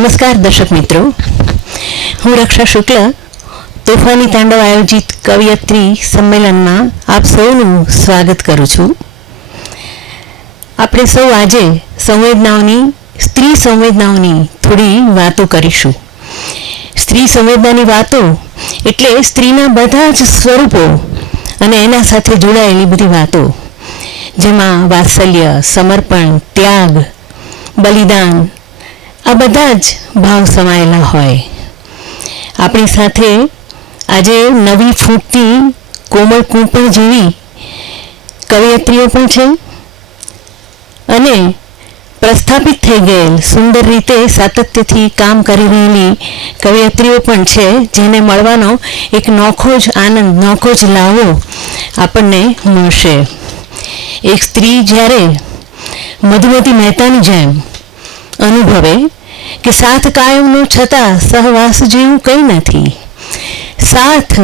નમસ્કાર દર્શક મિત્રો, હું રક્ષા શુક્લ તોફાની તાંડવ આયોજિત કવિયત્રી સંમેલનમાં આપ સૌનું સ્વાગત કરું છું. આપણે સૌ આજે સ્ત્રી સંવેદનાઓની થોડી વાતો કરીશું. સ્ત્રી સંવેદનાની વાતો એટલે સ્ત્રીના બધા જ સ્વરૂપો અને એના સાથે જોડાયેલી બધી વાતો, જેમાં વાત્સલ્ય, સમર્પણ, ત્યાગ, બલિદાન, આ બધા જ ભાવ સમાયેલા હોય. આપણી સાથે આજે નવી ફૂટતી કોમળ કૂંપણ જેવી કવિયત્રીઓ પણ છે અને પ્રસ્થાપિત થઈ ગયેલ સુંદર રીતે સાતત્યથી કામ કરી રહેલી કવિયત્રીઓ પણ છે, જેને મળવાનો એક નોખો જ આનંદ, નોખો જ લાવો આપણને મળશે. એક સ્ત્રી જ્યારે મધુમતી મહેતાની જેમ અનુભવે કે સાથ કાયમનો છતાં સહવાસ જેવું કંઈ નથી, સાથ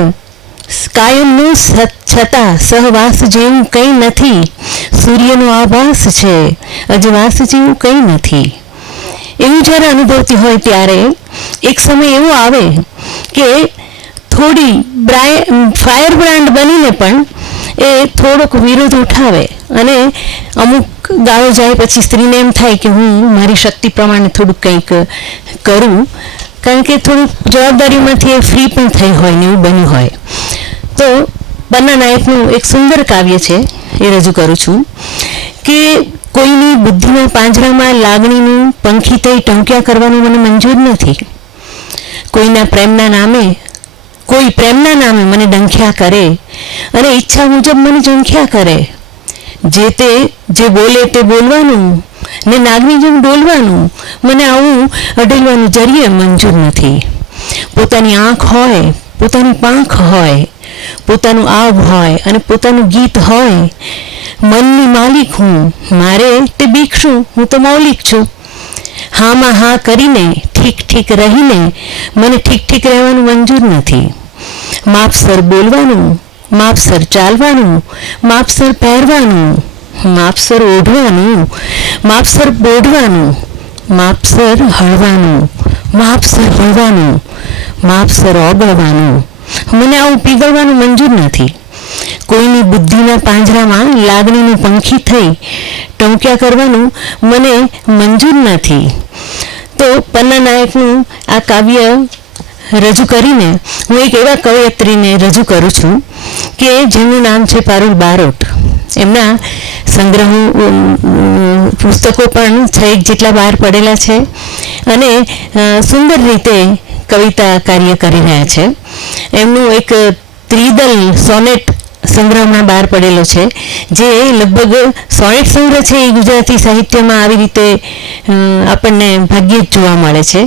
કાયમનો છતાં સહવાસ જેવું કંઈ નથી, સૂર્યનો આભાસ છે અજવાસ જેવું કંઈ નથી. એવું જ્યારે અનુભવતી હોય ત્યારે એક સમય એવો આવે કે થોડી ફાયર બ્રાન્ડ બનીને પણ એ થોડોક વિરોધ ઉઠાવે અને અમુક ગાળો જાય પછી સ્ત્રીને એમ થાય કે હું મારી શક્તિ પ્રમાણે થોડુંક કંઈક કરું, કારણ કે થોડુંક જવાબદારીમાંથી એ ફ્રી પણ થઈ હોય ને એવું બન્યું હોય. તો પન્ના નાયકનું એક સુંદર કાવ્ય છે, એ રજૂ કરું છું કે કોઈની બુદ્ધિના પાંજરામાં લાગણીનું પંખી થઈ ટંક્યા કરવાનું મને મંજૂર નથી. કોઈ પ્રેમના નામે મને ડંખ્યા કરે અને ઈચ્છા મુજબ મને ઝંખ્યા કરે. જે બોલે તે બોલવાનું ને નાગની જેમ ડોલવાનું, મને આવું અઢેલવાનું જરીએ મંજૂર નથી. પોતાની આંખ હોય, પોતાની પાંખ હોય, પોતાનું આવ હોય અને પોતાનું ગીત હોય. મનની માલિક હું, મારે તે બીક શું, હું તો મૌલિક છું. હામાં હા કરીને ઠીક ઠીક રહીને મને ઠીક ઠીક રહેવાનું મંજૂર નથી. માપસર બોલવાનું, માપસર ચાલવાનું, માપસર પહેરવાનું, માપસર ઓઢવાનું, માપસર બોઢવાનું, માપસર હળવાનું, માપસર હળવાનું, માપસર ઓગળવાનું, મને આવું પીગળવાનું મંજૂર નથી. કોઈની બુદ્ધિના પાંજરામાં લાગણીનું પંખી થઈ ટંક્યા કરવાનું મને મંજૂર નથી. તો પન્ના નાયકનું આ કાવ્ય રજૂ કરીને હું એક એવા કવયત્રીને રજૂ કરું છું કે જેનું નામ છે પારુલ બારોટ. એમના સંગ્રહો પુસ્તકો પણ 6 જેટલા બહાર પડેલા છે અને સુંદર રીતે કવિતા કાર્ય કરી રહ્યા છે. એમનું એક ત્રિદલ સોનેટ સંગ્રહમાં બહાર પડેલો છે, જે લગભગ સોનેટ સંગ્રહ છે એ ગુજરાતી સાહિત્યમાં આવી રીતે આપણને ભાગ્યે જ જોવા મળે છે.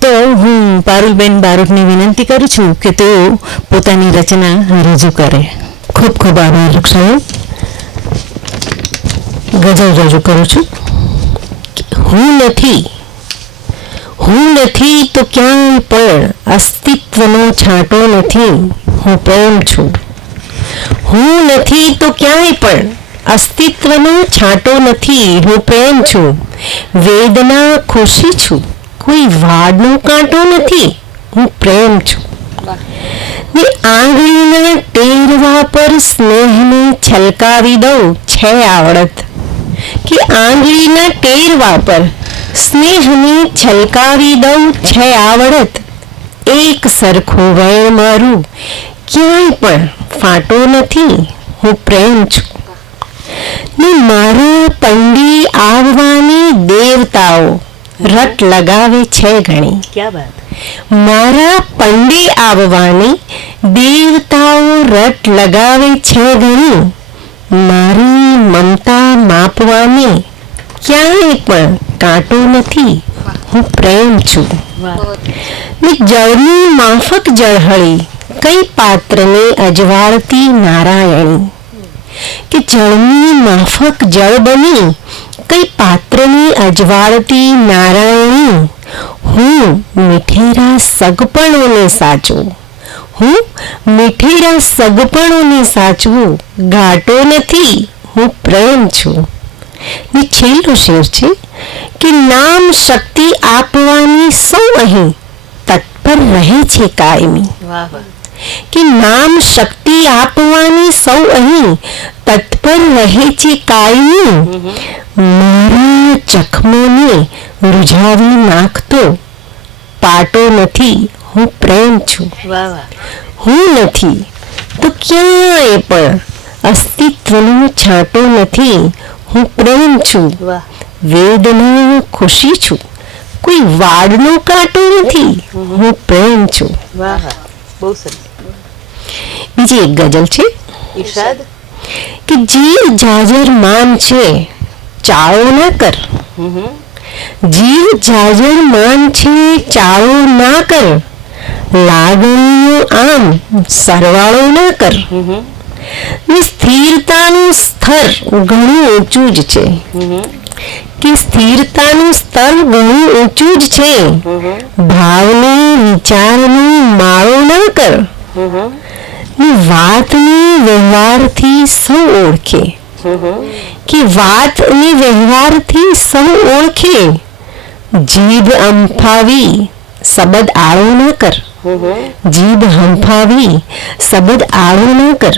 તો હું પારુલબેન બારોટને વિનંતી કરું છું કે તેઓ પોતાની રચના રજૂ કરે. ખૂબ ખૂબ આભાર રક્ષા. ગઝલ રજૂ કરું છું. હું નથી તો ક્યાંય પણ અસ્તિત્વનો છાંટો નથી, હું પ્રેમ છું. હું નથી તો ક્યાંય પણ અસ્તિત્વનો છાંટો નથી, હું પ્રેમ છું. વેદના ખુશી છું, કોઈ વાડનો કાંટો નથી, હું પ્રેમ છું. ને આંગળીના ટેરવા પર સ્નેહને છલકાવી દઉં છે આવડત, કે આંગળીના ટેરવા પર સ્નેહને છલકાવી દઉં છે આવડત. એક સરખું વેણ મારું ક્યાંય પણ ફાટો નથી, હું પ્રેમ છું. ને મારા પંડી આવવાની દેવતાઓ રટ લગાવે છે ઘણી. મારા પંડી આવવાની દેવતાઓ રટ લગાવે છે ઘણી. મારી મમતા માપવાની ક્યાંય પણ કાંટો નથી, હું પ્રેમ છું. ને જળની માફક જળહળી કઈ પાત્રને અજવાળતી નારાયણી, કે જળની માફક જળ બની કઈ પાત્રને અજવાળતી નારાયણી. હું મીઠેરા સગપણોને સાચું, હું મીઠેરા સગપણોને સાચવું, ઘાટો નથી, હું પ્રેમ છું. ને છેલ્લો શેર છે કે નામ શક્તિ આપવાની સૌ અહીં તત્પર રહે છે કાયમી. વાહ વાહ. કે નામ શક્તિ આપવાની સૌ અહીં તત્પર રહે છે કાયમી. મારા જખમોને રૂઝાવી નાખતો પાટો નથી, હું પ્રેમ છું. વાહ વાહ. હું નથી તો ક્યાંય પણ અસ્તિત્વનો છાંટો નથી, હું પ્રેમ છું. વાહ. વેદના ખુશી છું, કોઈ વાડનો કાંટો નથી, હું પ્રેમ છું. વાહ વાહ. બહુ સરસ. બીજી એક ગઝલ છે ઈશાદ. કે જીવ જાજર માન છે ચાળો ના કર. જીવ જાજર માન છે ચાળો ના કર, લાગણીઓ આમ સરવાળો ના કર. ને સ્થિરતાનું સ્તર ઘણું ઊંચું જ છે. કે સ્થિરતાનું સ્તર ઘણું ઊંચું જ છે, ભાવને વિચારનું માળો ના કર. ને વાતને વ્યવહારથી સૌ ઓળખે. કે વાત અને વ્યવહારથી સૌ ઓળખે, જીભ અંફાવી સબદ આળો ન કર. જીભ હંફાવી સબદ આળો ન કર.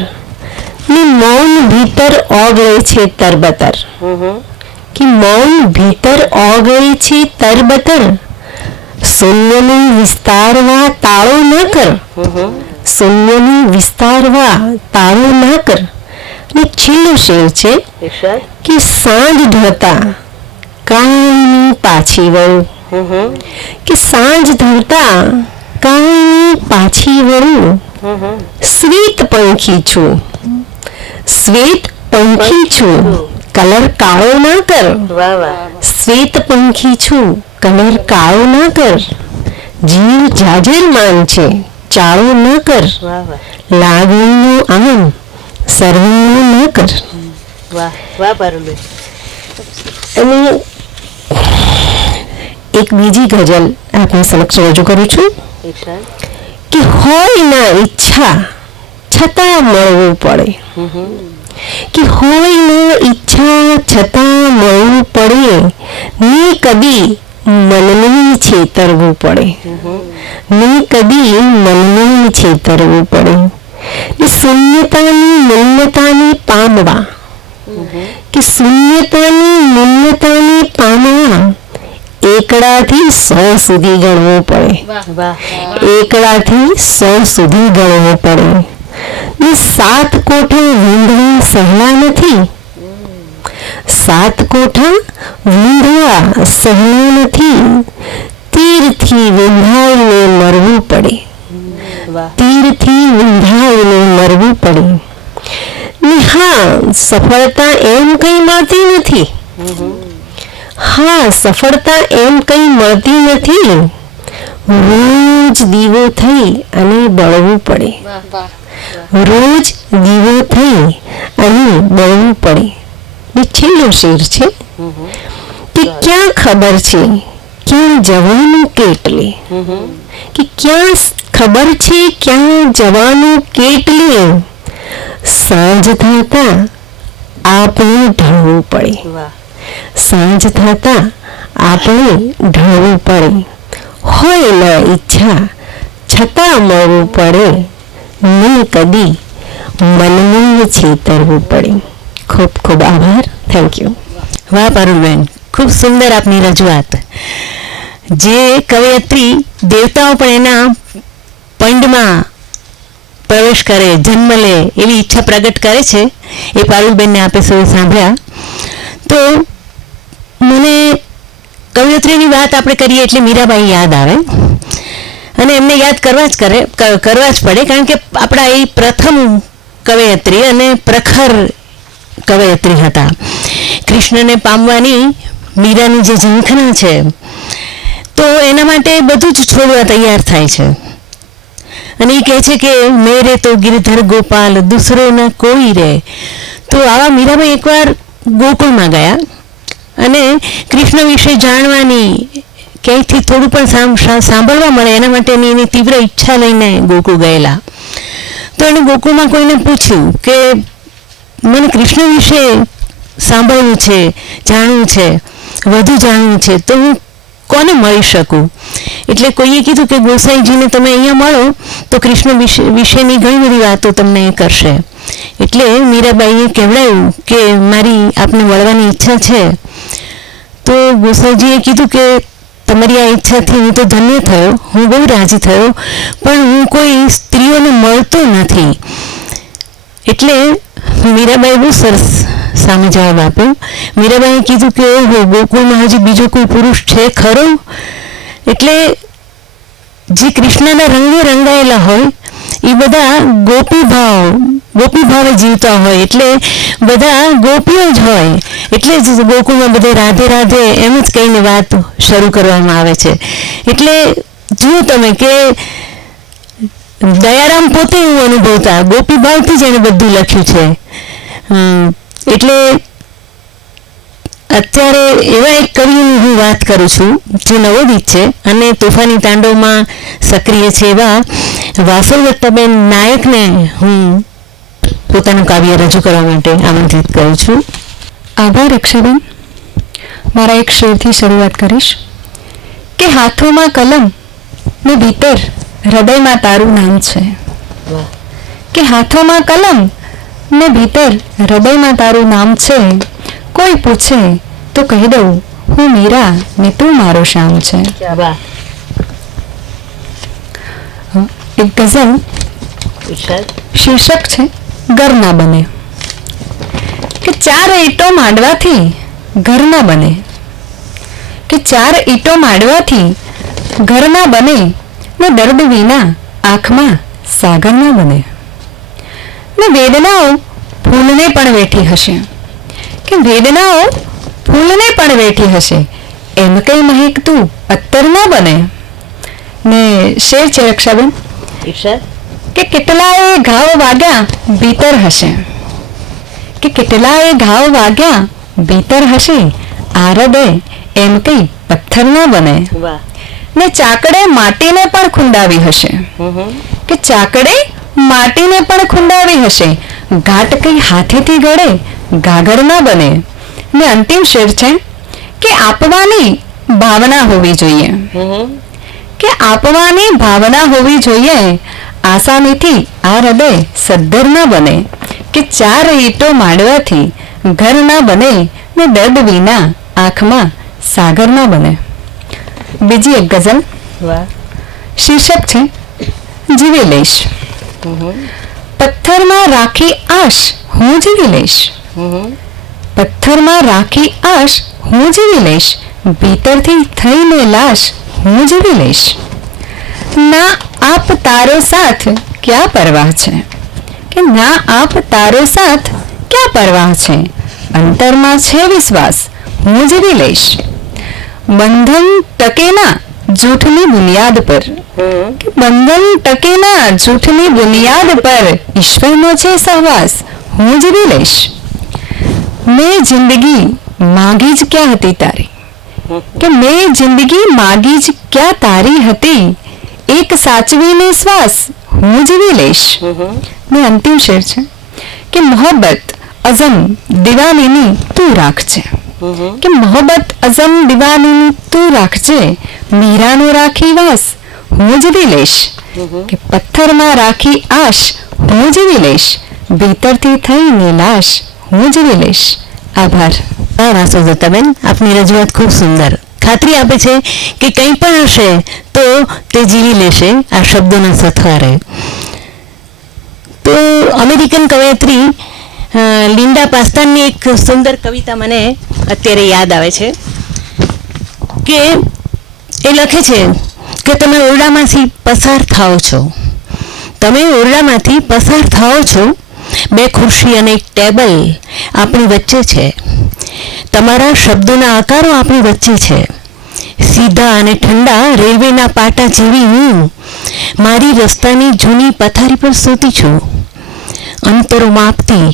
ને મૌન ભીતર ઓગળે છે તરબતર. કે મૌન ભીતર ઓગળે છે તરબતર, શૂન્યને વિસ્તારવા તાળો ન કર. શૂન્યને વિસ્તારવા તાળો ન કર. ને છેલ્લો શેર છે ઈશાદ. કે સાંજ ઢળતા કાંઈની પાછી વળું. કે સાંજ ઢળતા કાંઈની પાછી વળું, શ્વેત પંખી છું. શ્વેત પંખી છું, કલર કાળો ના કર. વાહ વાહ. શ્વેત પંખી છું, કલર કાળો ના કર. જીવ જાજર માન છે ચાળો ન કર, વાહ વાહ. લાગણીનું આમ સરવાળો ન કર. વાહ વાહ પારુલબેન. અને એક બીજી ગઝલ આપની સમક્ષ રજૂ કરું છું ઈશાદ. કે હોય ના ઈચ્છા છતાં મળવું પડે. કે હોય ના ઈચ્છા છતાં મળવું પડે, ને કદી મનને છેતરવું પડે. ને કદી મનને છેતરવું પડે. ને શૂન્યતાની મૂલ્યતાની પામવા. કે શૂન્યતાની મૂલ્યતાની પામવા એકડાથી 100 સુધી ગણવું પડે. વાહ. એકડાથી 100 સુધી ગણવું પડે. ને 7 કોઠા વીંધવા સહેલા નથી. 7 કોઠા વીંધવા સહેલા નથી, તીરથી વિંધાઈને મરવું પડે. વાહ. તીરથી વિંધાઈને મરવું પડે. ને હા, સફળતા એમ કઈ મળતી નથી. હા, સફળતા એમ કઈ મળતી નથી, રોજ દીવો થઈ અને બળવું પડે. રોજ દીવો થઈ અને બળવું પડે. ને છેલ્લો શેર છે કે ક્યાં ખબર છે ક્યાં જવાનું કેટલે. કે ક્યાં ખબર છે ક્યાં જવાનું કેટલે, સાંજ થતા આપણે ઢળવું પડે. વાહ. સાંજ થતા આપણે ઢળવું પડે. હોય ના ઈચ્છા છતાં મળવું પડે, ને કદી મનને છેતરવું પડે. ખૂબ ખૂબ આભાર. Thank you. વાહ પારુલબેન, ખૂબ સુંદર આપની રજૂઆત. જે કવયત્રી દેવતાઓ પણ એના પંડમાં પ્રવેશ કરે, જન્મ લે એવી ઈચ્છા પ્રગટ કરે છે, એ પારુલબેનને આપે સૌએ સાંભળ્યા. તો મને કવયત્રીની વાત આપણે કરીએ એટલે મીરાબાઈ યાદ આવે, અને એમને યાદ કરવા જ પડે, કારણ કે આપણા એ પ્રથમ કવયત્રી અને પ્રખર કવયત્રી હતા. કૃષ્ણને પામવાની મીરાની જે ઝંખના છે, તો એના માટે બધું જ છોડવા તૈયાર થાય છે. અને એ કહે છે કે મેરે તો ગિરધર ગોપાલ દૂસરો ના કોઈ રે. તો આવા મીરાબાઈ એકવાર ગોકુળમાં ગયા અને કૃષ્ણ વિશે જાણવાની, ક્યાંયથી થોડું પણ સાંભળવા મળે એના માટેની એની તીવ્ર ઈચ્છા લઈને ગોકુળ ગયેલા. તો એને ગોકુળમાં કોઈને પૂછ્યું કે મને કૃષ્ણ વિશે સાંભળવું છે, જાણવું છે, વધુ જાણવું છે તો હું કોને મળી શકું? એટલે કોઈએ કીધું કે ગોસાઈજીને તમે અહીંયા મળો તો કૃષ્ણ વિશેની ઘણી બધી વાતો તમને એ કરશે. એટલે મીરાબાઈએ કહેવડાવ્યું કે મારી આપને મળવાની ઈચ્છા છે. તો ગોસાઈજીએ કીધું કે તમારી આ ઈચ્છાથી હું તો ધન્ય થયો, હું બહુ રાજી થયો, પણ હું કોઈ સ્ત્રીઓને મળતો નથી. એટલે મીરાબાઈ બહુ સરસ સામે જવાબ આપ્યો. મીરાબાઈએ કીધું કે ઓહો, ગોકુળમાં હજી બીજો કોઈ પુરુષ છે ખરો? એટલે જે કૃષ્ણના રંગે રંગાયેલા હોય એ બધા ગોપી ભાવે જીવતા હોય, એટલે બધા ગોપીઓ જ હોય. એટલે જ ગોકુળમાં બધે રાધે રાધે એમ જ કહીને વાત શરૂ કરવામાં આવે છે. એટલે જુઓ તમે કે દયારામ પોતે એવું અનુભવતા, ગોપી ભાવથી જ એને બધું લખ્યું છે. એટલે અત્યારે એવા એક કવિની હું વાત કરું છું જે નવોદિત છે અને તોફાની તાંડવમાં સક્રિય છે એવા વાસવદત્તાબેન નાયકને હું પોતાનું કાવ્ય રજૂ કરવા માટે આમંત્રિત કરું છું. આભાર રક્ષાબેન. મારા એક શેરથી શરૂઆત કરીશ કે હાથોમાં કલમ ને ભીતર હૃદયમાં તારું નામ છે. કે હાથોમાં કલમ ને ભીતર હૃદયમાં તારું નામ છે. કોઈ પૂછે તો કહી દઉં હું મીરા ને તું મારો શ્યામ છે. એક ગઝલ, શીર્ષક છે ઘર ના બને. કે ચાર ઈંટો માંડવાથી ઘર ના બને. કે ચાર ઈંટો માંડવાથી ઘર ના બને ને દર્દ વિના આંખમાં સાગર ના બને. ને વેદનાઓ ફૂલને પણ વેઠી હશે. કે વેદનાઓ ફૂલને પણ વેઠી હશે, એમ કઈ મહેક તું અત્તર ના બને. ને શેર છે રક્ષાબેન કે કેટલાએ ઘાવ વાગ્યા ભીતર હશે. કે કેટલાએ ઘાવ વાગ્યા ભીતર હશે, આ હૃદય એમ કઈ પથ્થર ના બને. ને ચાકડે માટીને પણ ખુંડાવી હશે. કે ચાકડે માટીને પણ ખુંડાવી હશે, ઘાટ કઈ હાથેથી ગળે ગાગર ના બને. ને અંતિમ શેર છે કે આપવાની ભાવના હોવી જોઈએ. કે આપવાની ભાવના હોવી જોઈએ, આસાનીથી આ હૃદય સદ્ધર ના બને. કે ચાર ઈંટો માંડવાથી ઘર ના બને ને દર્દ વિના આંખમાં સાગર ના બને. બીજી એક ગઝલ, શીર્ષક છે જીવી લઈશ. પથ્થરમાં રાખી આશ હું જીવી લઈશ. પથ્થરમાં રાખી આશ હું જીવી લઈશ, ભીતરથી થઈને લાશ હું જીવી લઈશ. ના આપ તારો સાથ ક્યાં પરવાહ છે. કે ના આપ તારો સાથ ક્યાં પરવાહ છે, અંતરમાં છે વિશ્વાસ હું જીવી લઈશ. બંધન ટકેના જૂઠની બુનિયાદ પર. કે બંધન ટકેના જૂઠની બુનિયાદ પર ઈશ્વરનો છે સહવાસ હું જીવી લઈશ. મેં જિંદગી માગી જ ક્યાં હતી તારી. કે મેં જિંદગી માગી જ ક્યાં તારી હતી, એક સાચવીને શ્વાસ હું જીવી લઈશ. ને અંતિમ શેર છે કે મોહબ્બત અઝમ દીવાનીની તું રાખજે. કે મોહબ્બત અઝમ દીવાનીની તું રાખજે, મીરાનો રાખી વાસ હું જીવી લઈશ. કે પથ્થરમાં રાખી આશ હું જીવી લઈશ, ભીતરથી થઈને લાશ હું જીવી લઈશ. આભાર. હા વાસુદત્તાબેન, આપની રજૂઆત ખૂબ સુંદર. ખાતરી આપે છે કે કંઈ પણ હશે તો તે જીવી લેશે આ શબ્દોના સથવારે. તો અમેરિકન કવયત્રી લિન્ડા પાસ્તાનની એક સુંદર કવિતા મને અત્યારે યાદ આવે છે કે એ લખે છે કે તમે ઓરડામાંથી પસાર થાઓ છો. તમે ઓરડામાંથી પસાર થાઓ છો, બે ખુરશી અને એક ટેબલ આપણી વચ્ચે છે. તમારા શબ્દોના આકારો આપણી વચ્ચે છે. સીધા અને ઠંડા રેલવેના પાટા જેવી હું મારી રસ્તાની જૂની પથારી પર સૂતી છું. અંતરો માપતી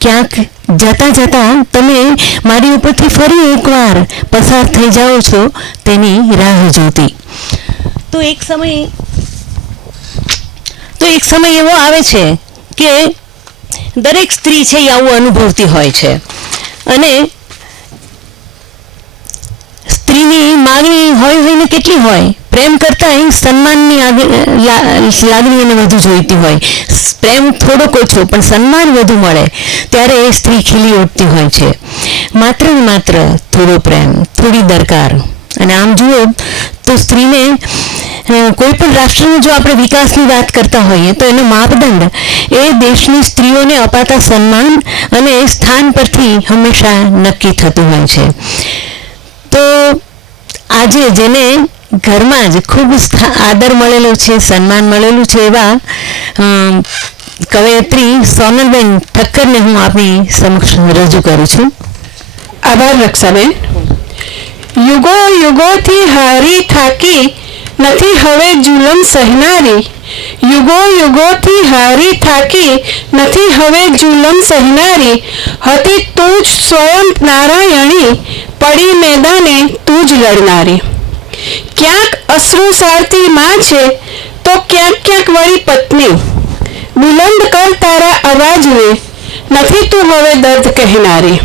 ક્યાંક જતા જતા તમે મારી ઉપરથી ફરી એકવાર પસાર થઈ જાઓ છો તેની રાહ જોતી. તો એક સમય એવો આવે છે કે દરેક સ્ત્રી છે એ આવું અનુભવતી હોય છે. અને માગણી હોય ને કેટલી હોય, પ્રેમ કરતાં સન્માનની લાગણી એને વધુ જોઈતી હોય. પ્રેમ થોડોક ઓછો પણ સન્માન વધુ મળે ત્યારે એ સ્ત્રી ખીલી ઉઠતી હોય છે. માત્ર ને માત્ર થોડો પ્રેમ, થોડી દરકાર. અને આમ જુઓ તો સ્ત્રીને કોઈ પણ રાષ્ટ્રનો જો આપણે વિકાસની વાત કરતા હોઈએ તો એનો માપદંડ એ દેશની સ્ત્રીઓને અપાતા સન્માન અને સ્થાન પરથી હંમેશા નક્કી થતું હોય છે. તો આજે જેને ઘરમાં જ ખૂબ આદર મળેલો છે, સન્માન મળેલું છે, એવા કવયત્રી સોનલબેન ઠક્કરને હું આપણી સમક્ષ રજૂ કરું છું. આભાર રક્ષાબેન. યુગો યુગોથી હારી થાકી નથી હવે જુલમ સહનારી. યુગો યુગોથી હારી થાકી નથી હવે જુલમ સહનારી. હતી તું જ સ્વયં નારાયણી, પડી મેદાને તું જ લડનારી. ક્યાંક અશ્રુ સારતી માં છે તો ક્યાંક ક્યાંક વળી પત્ની. બુલંદ કર તારા અવાજને, નથી તું હવે દર્દ કહેનારી.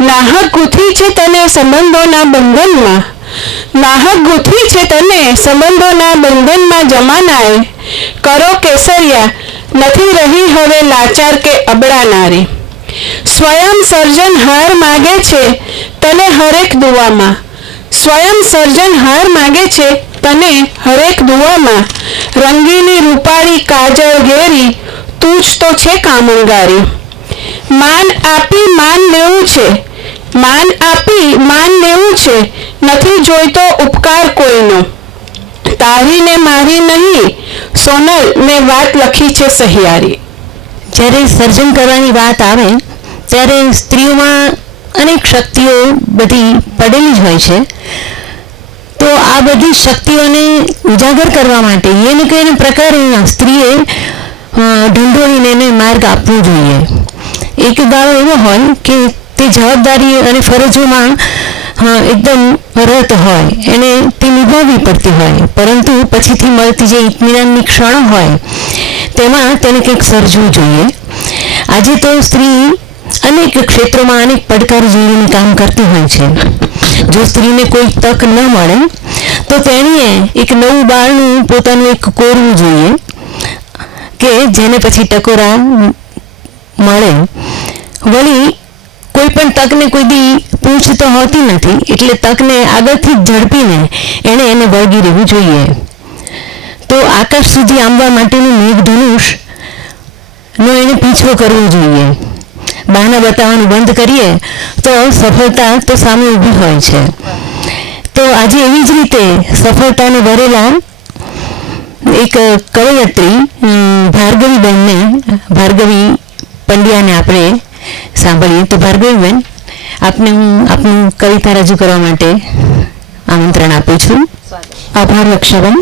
નાહક ગૂંથી છે તને સંબંધોના બંધનમાં, નાહક ગૂંથી છે તને સંબંધોના બંધનમાં જમાનાએ. કરો કેસરિયા, નથી રહી હવે લાચાર કે અબળાનારી. સ્વયં સર્જન હાર માગે છે તને હરેક દુવામાં, સ્વયં સર્જન હાર માગે છે તને હરેક દુવામાં. રંગીની રૂપાળી કાજળ ઘેરી તું જ તો છે કામણગારી. માન આપી માન લેવું છે, માન આપી માન લેવું છે, નથી જોઈતો ઉપકાર કોઈનો. તારી ને મારી નહીં સોનલ મેં વાત લખી છે સહિયારી. જ્યારે સર્જન કરવાની વાત આવે ત્યારે સ્ત્રીઓમાં અનેક શક્તિઓ બધી પડેલી જ હોય છે. તો આ બધી શક્તિઓને ઉજાગર કરવા માટે એને કઈને પ્રકારે સ્ત્રીએ ઢંઢોળીને એને માર્ગ આપવો જોઈએ. એક ગાળો એવો હોય કે તે જવાબદારી અને ફરજોમાં એકદમ રત હોય, એને તે નિભાવવી પડતી હોય, પરંતુ પછીથી મળતી જે ઇત્મીનાનની ક્ષણો હોય તેમાં તેને કંઈક સર્જવું જોઈએ. આજે તો સ્ત્રી અનેક ક્ષેત્રોમાં અનેક પડકાર ઝીલીને કામ કરતી હોય છે. જો સ્ત્રીને કોઈ તક ન મળે તો તેણીએ એક નવું બાળનું પોતાનું એક કોરવું જોઈએ કે જેને પછી ટકોરા મળે. વળી કોઈ પણ તકને કોઈ દી પૂછ તો હોતી નથી, એટલે તકને આગળથી ઝડપીને એને વળગી રહેવું જોઈએ. તો આકાશ સુધી આંબવા માટેનું મેઘધનુષ નો એને પીછો કરવો જોઈએ. બહાના બતાવવાનું બંધ કરીએ તો સફળતા તો સામે ઊભી હોય છે. તો આજે એવી જ રીતે સફળતાને ભરેલા એક કવયત્રી ભાર્ગવીબેનને, ભાર્ગવી પંડ્યાને આપણે સાંભળીએ. તો ભાર્ગવીબેન, આપને હું આપનું કવિતા રજૂ કરવા માટે આમંત્રણ આપું છું. આભાર રક્ષાબેન.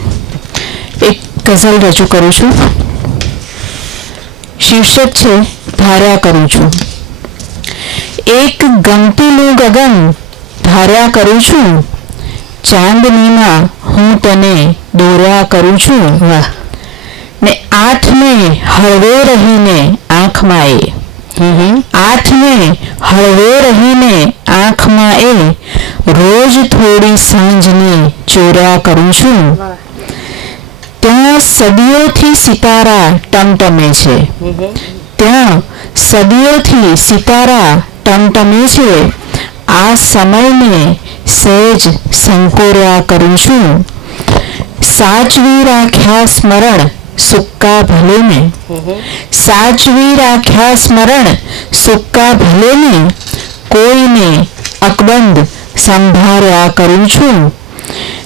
એક ગઝલ રજૂ કરું છું. શીર્ષક છે ધાર્યા કરું છું. એક ગમતીલું ગગન ધાર્યા કરું છું, ચાંદનીમાં હું તને દોર્યા કરું છું. વાહ. ને આઠને હળવે રહીને આંખમાં એ, આઠને હળવે રહીને આંખમાં એ રોજ થોડી સાંજને ચોર્યા કરું છું. ત્યાં સદીઓથી સિતારા ટમટમે છે, ત્યાં સદીઓથી સિતારા ટમટમે છે. આ સમયને સહેજ સંકોર્યા કરું છું. સાચવી રાખ્યા સ્મરણ સુક્કા ભલેને, સાચવી રાખ્યા સ્મરણ સુક્કા ભલેને, કોઈને અકબંધ સંભાળ્યા કરું છું.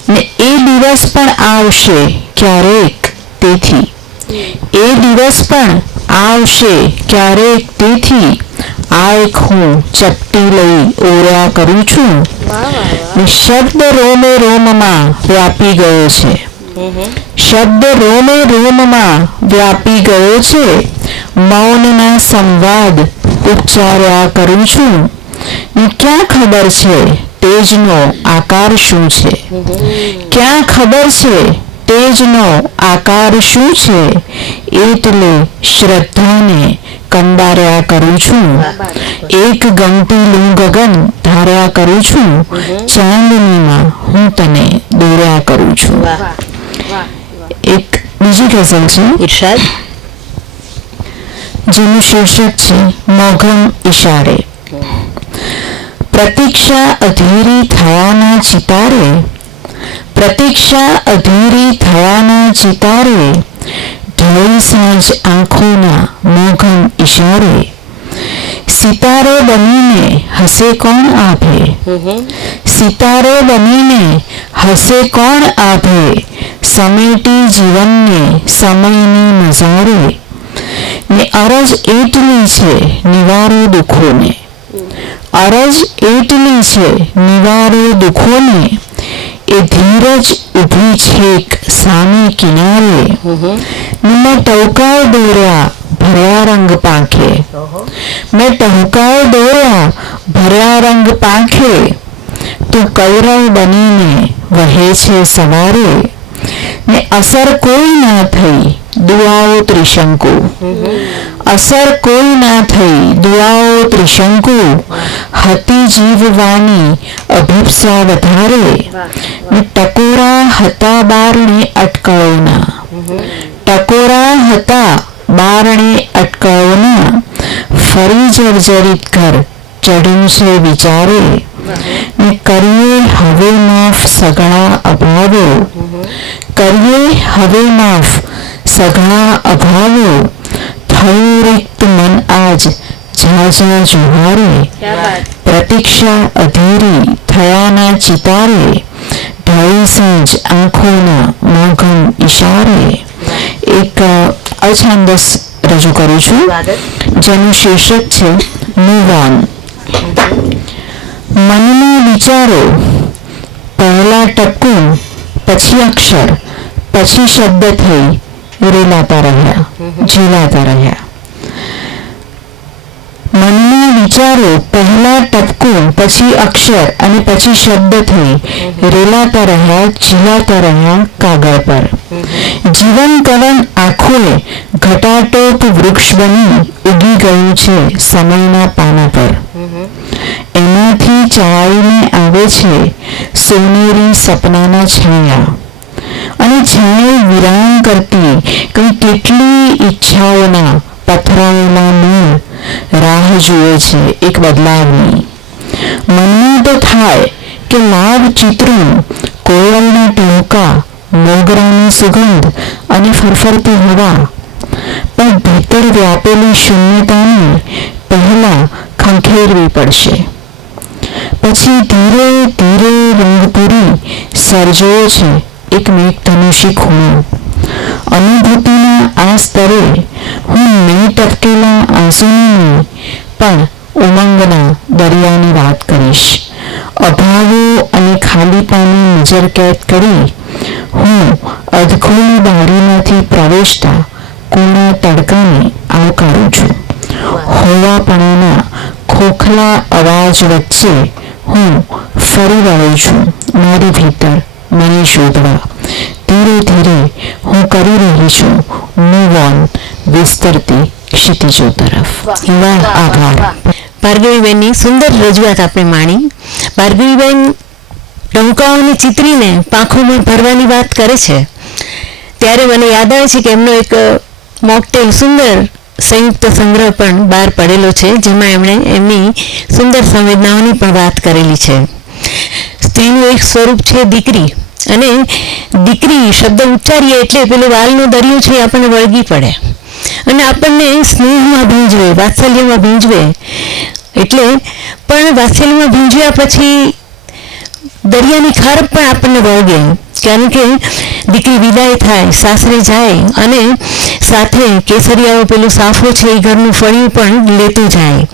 ને એ દિવસ પણ આવશે ક્યારેક તેથી, એ દિવસ પણ આવશે ક્યારેક તેથી આ એક હું ચપટી લઈ ઓર્યા કરું છું. ને શબ્દ રોમે રોમમાં વ્યાપી ગયો છે, શબ્દ રોમે રોમમાં વ્યાપી ગયો છે. મૌનના સંવાદ ઉચ્ચાર્યા કરું છું. ને ક્યાં ખબર છે તેજનો આકાર શું છે, ક્યાં ખબર છે તેજનો આકાર શું છે એટલે શ્રદ્ધાને કંડાર્યા કરું છું. એક ગમતીલું ગગન ધાર્યા કરું છું. ચાંદનીમાં હું તને દોર્યા કરું છું. એક બીજી ગઝલ છે ઇરશાદ. જેનું શીર્ષક છે મોઘમ ઇશારે. પ્રતીક્ષા અધીરી થયાના ચિતારે, પ્રતીક્ષા અધીરી થયાના ચિતારે, ઢળી સાંજ આંખોના મોઘમ ઇશારે. સિતારે બનીને હસે કોણ આભે, સિતારે બનીને હસે કોણ આભે, સમેટી જીવનને સમયની મઝારે. ને અરજ એટલી છે નિવારે દુઃખોને, અરજ એટલી છે નિવારે દુઃખોને, એ ધીરજ ઊભી છેક સામે કિનારે. મેં ટહુકાય દોર્યા ભર્યા રંગ પાંખે, મેં ટહુકાય દોર્યા ભર્યા રંગ પાંખે, તું કૈરવ બનીને વહે છે સવારે. ને અસર કોઈ ના થઈ દુઆઓ ત્રિશંકુ, અસર કોઈ ના થઈ દુઆઓ ત્રિશંકુ, હતી જીવવાની અભિપ્સા વધારે. ને ટકોરા હતા બારણે અટકળોના, ટકોરા હતા બારણે અટકળોના, ફરી જર્જરિત ઘર ચઢ્યું છે વિચારે. ને કરીએ હવે માફ સઘળા અભાવો, કરીએ હવે માફ સઘળા અભાવો, થયું રિક્ત મન આજ ઝાઝા જુહારે. પ્રતીક્ષા અધીરી થયાના ચિતારે, ઢળી સાંજ આંખોના મોઘમ ઇશારે. એક અછાંદસ રજૂ કરું છું જેનું શીર્ષક છે મૂવ ઓન. મનના વિચારો પહેલા ટપકું, પછી અક્ષર, પછી શબ્દ થઈ રેલાતા રહ્યા, ઝીલાતા રહ્યા. મનના વિચારો પહેલા ટપકું, પછી અક્ષર અને પછી શબ્દ થઈ રેલાતા રહ્યા, ઝીલાતા રહ્યા કાગળ પર. જીવન કલન આંખોએ ઘટાટોપ વૃક્ષ બની ઉગી ગયું છે સમયના પાના પર. એમાંથી ચાળીને આવે છે સોનેરી સપનાના છાયા, અને છાંય વિરામ કરતી કઈ કેટલી ઈચ્છાઓના પથરાયેલા મૂળ રાહ જુએ છે એક બદલાવની. મનમાં તો થાય કે લાભ ચિત્રું, કોયલના ટહુકા, મોગરાની સુગંધ અને ફરફરતી હવા, પણ ભીતર વ્યાપેલી શૂન્યતાને પહેલા ખંખેરવી પડશે. પછી ધીરે ધીરે રંગપુરી સર્જ્યો છે એક મેઘધનુષી ખૂણો. અનુભૂતિના આ સ્તરે હું નહીં ટપકેલા આંસુની પણ ઉમંગના દરિયાની વાત કરીશ. અભાવો અને ખાલીપાની નજર કેદ કરી હું અધખોલી બારીમાંથી પ્રવેશતા કુણા તડકાને આવકારું છું. હોવાપણાના ખોખલા અવાજ વચ્ચે હું ફરી વળું છું મારી ભીતર મને શોધવા. ધીરે ધીરે હું કરી રહી છું મૂવ ઓન વિસ્તરતી ક્ષિતિજો તરફ. આભાર. ભાર્ગવીબેનની સુંદર રજૂઆત આપણે માણી. ભાર્ગવીબેન ટહુકાઓને ચિતરીને પાંખોમાં ભરવાની વાત કરે છે ત્યારે મને યાદ આવે છે કે એમનો એક મોકટેલ સુંદર સંયુક્ત સંગ્રહ પણ બહાર પડેલો છે જેમાં એમણે એમની સુંદર સંવેદનાઓની પણ વાત કરેલી છે. સ્ત્રીનું એક સ્વરૂપ છે દીકરી, અને દીકરી શબ્દ ઉચ્ચારીએ એટલે પેલો વાલનો દરિયો છે એ આપણને વળગી પડે અને આપણને સ્નેહમાં ભીંજવે, વાત્સલ્યમાં ભીંજવે. એટલે પણ વાત્સલ્યમાં ભીંજવ્યા પછી દરિયાની ખારપ પણ આપણને વળગે, કારણ કે દીકરી વિદાય થાય, સાસરે જાય અને સાથે કેસરિયાઓ પેલું સાફો છે એ ઘરનું ફળિયું પણ લેતું જાય.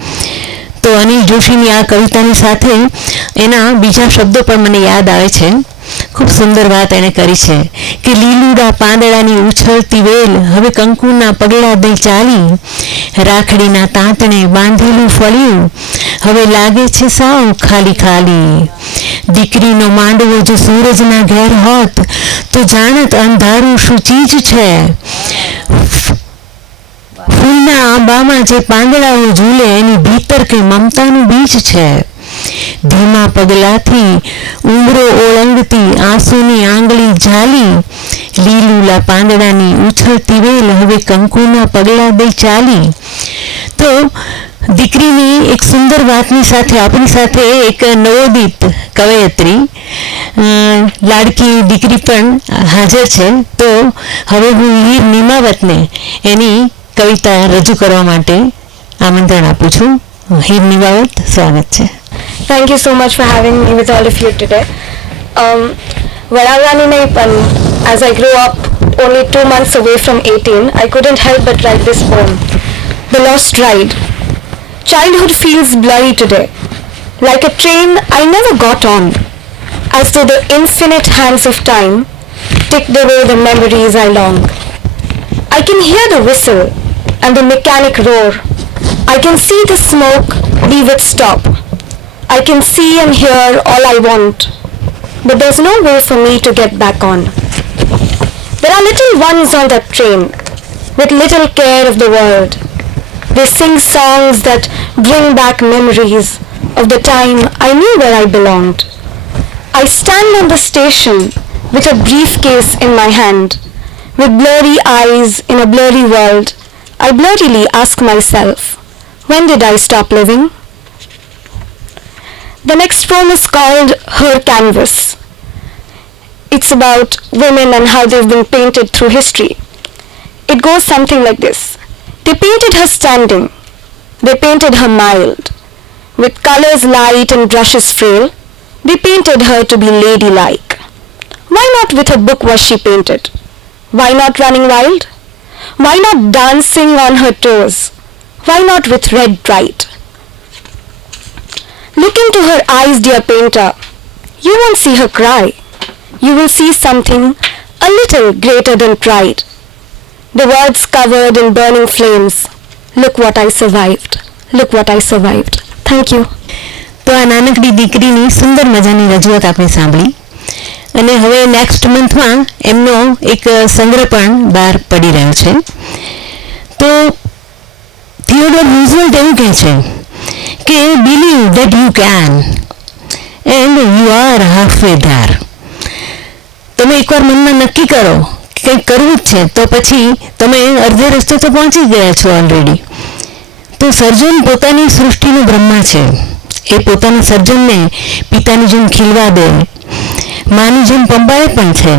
તો અનિલ જોશીની આ કવિતાની સાથે એના બીજા શબ્દો પણ મને યાદ આવે છે. ખૂબ સુંદર વાત એણે કરી છે કે લીલુડા પાંદડાની ઉછળતી વેલ હવે કંકુના પગલા દઈ ચાલી, રાખડીના તાંતણે બાંધેલું ફળિયું હવે લાગે છે સાવ ખાલી ખાલી. દીકરીનો માંડવો જો સૂરજના ઘેર હોત તો જાણત અંધારું શું ચીજ છે. ફૂલના આંબામાં જે પાંદડાઓ ઝૂલે એની ભીતર કે મમતાનું બીજ છે. ધીમા પગલાથી ઉંબરો ઓળંગતી આંસુની આંગળી ઝાલી, લીલુલા પાંદડાની ઉછળતી વેલ હવે કંકુના પગલા દઈ ચાલી. તો દીકરીની એક સુંદર વાતની સાથે આપણી સાથે એક નવોદિત કવયત્રી લાડકી દીકરી પણ હાજર છે. તો હવે હું હીર નિમાવતને એની કવિતા રજૂ કરવા માટે આમંત્રણ આપું છું. હીર નિમાવત, સ્વાગત છે. Thank you so much for having me with all of you today. Vadagani nahi pan, as I grew up only 2 months away from 18, I couldn't help but write this poem. The Lost Ride. Childhood feels blurry today, like a train I never got on, as though the infinite hands of time ticked away the memories I long. I can hear the whistle and the mechanic roar. I can see the smoke leave it stop. I can see and hear all I want, but there's no way for me to get back on. There are little ones on that train, with little care of the world. They sing songs that bring back memories of the time I knew where I belonged. I stand on the station with a briefcase in my hand. With blurry eyes in a blurry world, I blurrily ask myself, when did I stop living? The next poem is called Her Canvas. It's about women and how they've been painted through history. It goes something like this. They painted her standing. They painted her mild. With colors light and brushes frail, they painted her to be ladylike. Why not with a book was she painted? Why not running wild? Why not dancing on her toes? Why not with red bright? Look into her eyes, dear painter. You won't see her cry. You will see something a little greater than pride. The words covered in burning flames. Look what I survived. Look what I survived. Thank you. તો આ નાનકડી દીકરીની સુંદર મજાની રજૂઆત આપણે સાંભળી. અને હવે નેક્સ્ટ મંથમાં એમનો એક સંગ્રહ પણ બહાર પડી રહ્યો છે. તો થિયોડોર રૂઝવેલ્ટ એવું કહે છે કે believe that you can and you are halfway there. તમે એકવાર મનમાં નક્કી કરો કે કંઈક કરવું જ છે તો પછી તમે અડધે રસ્તે તો પહોંચી ગયા છો ઓલરેડી. તો સર્જન પોતાની સૃષ્ટિનો બ્રહ્મા છે. એ પોતાના સર્જનને પિતાની જેમ ખીલવા દે, માની જેમ પંપાએ પણ છે,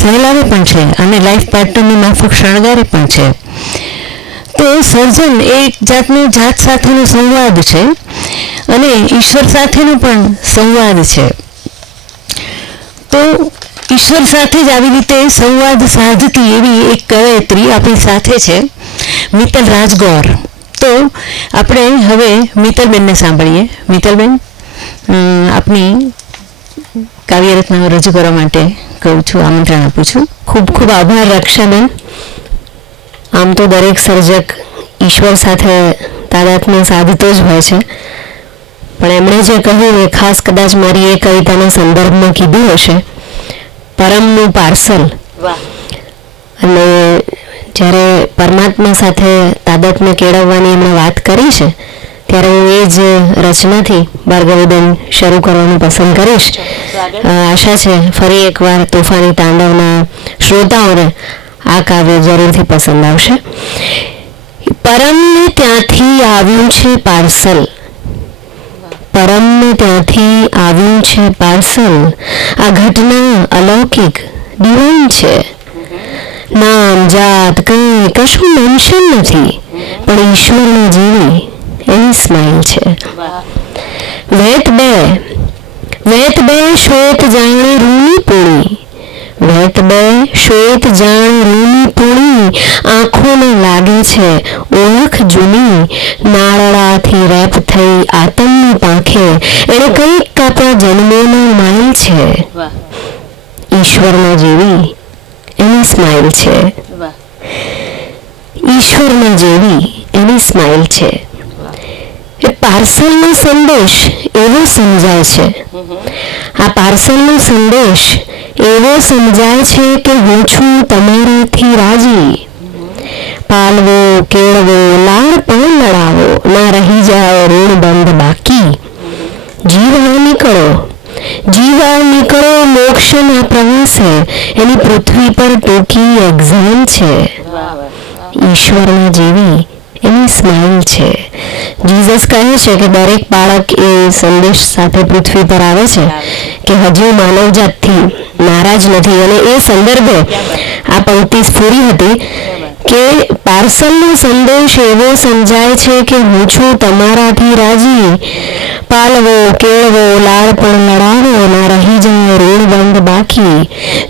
સહેલાવે પણ છે અને લાઈફ પાર્ટનરની માફક શણગારે પણ છે. તો સર્જન એ એક જાતનો જાત સાથેનો સંવાદ છે અને ઈશ્વર સાથેનો પણ સંવાદ છે. તો ઈશ્વર સાથે જ આવી રીતે સંવાદ સાધતી એવી એક કવયત્રી આપણી સાથે છે, મિત્તલ રાજગોર. તો આપણે હવે મિત્તલબેનને સાંભળીએ. મિત્તલબેન, આપની કાવ્યરચનાઓ રજૂ કરવા માટે કહું છું, આમંત્રણ આપું છું. ખૂબ ખૂબ આભાર રક્ષાબેન. આમ તો દરેક સર્જક ઈશ્વર સાથે તાદાત્મ્ય સાધતો જ હોય છે, પણ એમણે જે કહ્યું એ ખાસ કદાચ મારી એ કવિતાના સંદર્ભમાં કીધું હશે, પરમનું પાર્સલ. અને જ્યારે પરમાત્મા સાથે તાદાત્મ્ય કેળવવાની એમણે વાત કરી છે ત્યારે હું એ જ રચનાથી ભાર્ગવીબેન શરૂ કરવાનું પસંદ કરીશ. આશા છે ફરી એકવાર તોફાની તાંડવના શ્રોતાઓને આ કાવ્ય જરૂરથી પસંદ આવશે. પરમને ત્યાંથી આવ્યું છે પાર્સલ, પરમને ત્યાંથી આવ્યું છે પાર્સલ. આ ઘટના અલૌકિક દિવાન છે. નામ જાત કંઈ કશું મેન્શન નથી, પણ ઈશ્વરના જેવી એની સ્માઇલ છે. વેત બે શ્વેત જાણે રૂની પૂણી, વેત બે શ્વેત જાણ રૂની પૂણી. આંખોને લાગે છે ઓળખ જૂની, નાળડાથી રેપ થઈ આતમની પાંખે એને કંઈક આપણા જન્મોનો માઇલ છે. ઈશ્વરના જેવી એની સ્માઇલ છે, ઈશ્વરના જેવી એની સ્માઇલ છે. એ પાર્સલનો સંદેશ એવો સમજાય છે. આ પાર્સલનો સંદેશ એવો સમજાય છે કે હું છું તમારાથી રાજી. પાલવો કેળવો લાડ પણ લડાવો, ના રહી જાય ઋણ બંધ બાકી. જીવા નીકળો મોક્ષના પ્રવાસે, એની પૃથ્વી પર ટૂંકી એક્ઝામ છે. ઈશ્વરના જેવી એની સ્માઇલ છે. જીસસ કહે છે કે દરેક બાળક એ સંદેશ સાથે પૃથ્વી પર આવે છે કે હજુ માનવજાતથી નારાજ નથી. અને એ સંદર્ભે આ પંક્તિ સ્ફુરી હતી કે પાર્સલનો સંદેશ એવો સમજાય છે કે હું છું તમારાથી રાજી. પાલવો કેળવો લાડ પણ લડાવો, ના રહી જાય ઋણ બંધ બાકી.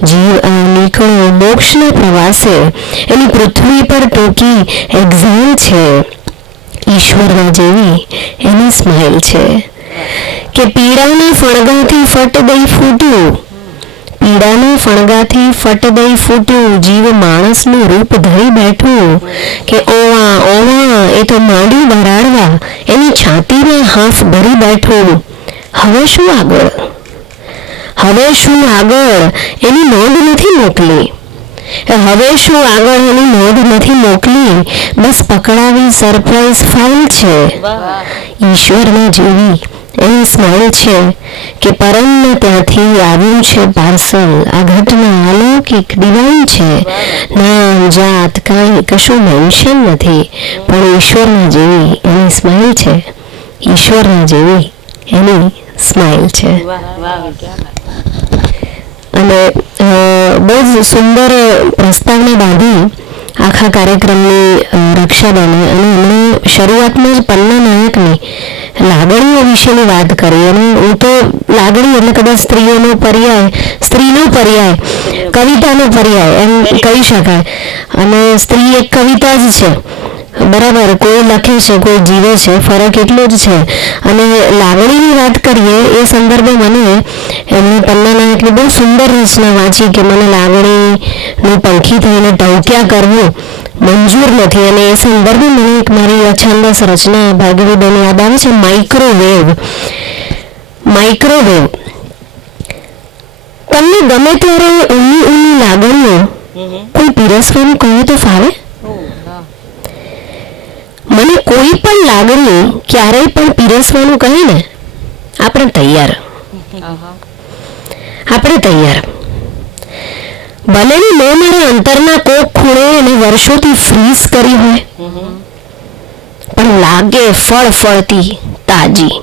જીવ નીકળો મોક્ષના પ્રવાસે, એની પૃથ્વી પર ટૂંકી એક્ઝામ છે. ઈશ્વરના જેવી એની સ્માઇલ છે કે પીડાના ફણગાથી ફટ દઈ ફૂટ્યું. પીડાના ફણગાથી ફટ દઈ ફૂટ્યું. જીવ માણસનું રૂપ ધરી બેઠું કે ઓવા એ તો માંડ્યું બરાડવા, એની છાતીમાં હાફ ભરી બેઠું. હવે શું આગળ એની નોંધ નથી મોકલી. બસ પકડાવી સરપ્રાઈઝ ફાઇલ છે. ઈશ્વરના જેવી એની સ્માઇલ છે કે પરમને ત્યાંથી આવ્યું છે પાર્સલ. આ ઘટના અલૌકિક ડિવાઇન છે. નામ જાત કાંઈ કશું મેન્શન નથી, પણ ઈશ્વરના જેવી એની સ્માઇલ છે. અને બહુ જ સુંદર પ્રસ્તાવને બાંધી આખા કાર્યક્રમની રક્ષાબેને. અને એમણે શરૂઆતમાં જ પન્ના નાયકની લાગણીઓ વિશેની વાત કરી. અને હું તો લાગણી એટલે કદાચ સ્ત્રીનો પર્યાય, કવિતાનો પર્યાય એમ કહી શકાય. અને સ્ત્રી એક કવિતા જ છે, બરાબર. કોઈ લખે છે, કોઈ જીવે છે, ફરક એટલો જ છે. અને લાગણીની વાત કરીએ એ સંદર્ભે મને એમને પન્ના નાયકની બહુ સુંદર રચના વાંચી કે મને લાગણીનું પંખી થઈને ટવક્યા કરવું મંજૂર નથી. અને એ સંદર્ભે મને એક મારી અછંદસ રચના ભાર્ગવીબેન યાદ આવે છે, માઇક્રોવેવ. તમને ગમે ત્યારે ઊની લાગણીઓ કોઈ પીરસવાનું કહે તો ફાવે? મને કોઈ પણ લાગણી ક્યારેય પણ પીરસવાનું કહે ને, આપણે તૈયાર. ભલે ને મેં મારા અંતરના કોક ખૂણે અને વર્ષોથી ફ્રીઝ કરી હોય, પણ લાગે ફળફળતી તાજી.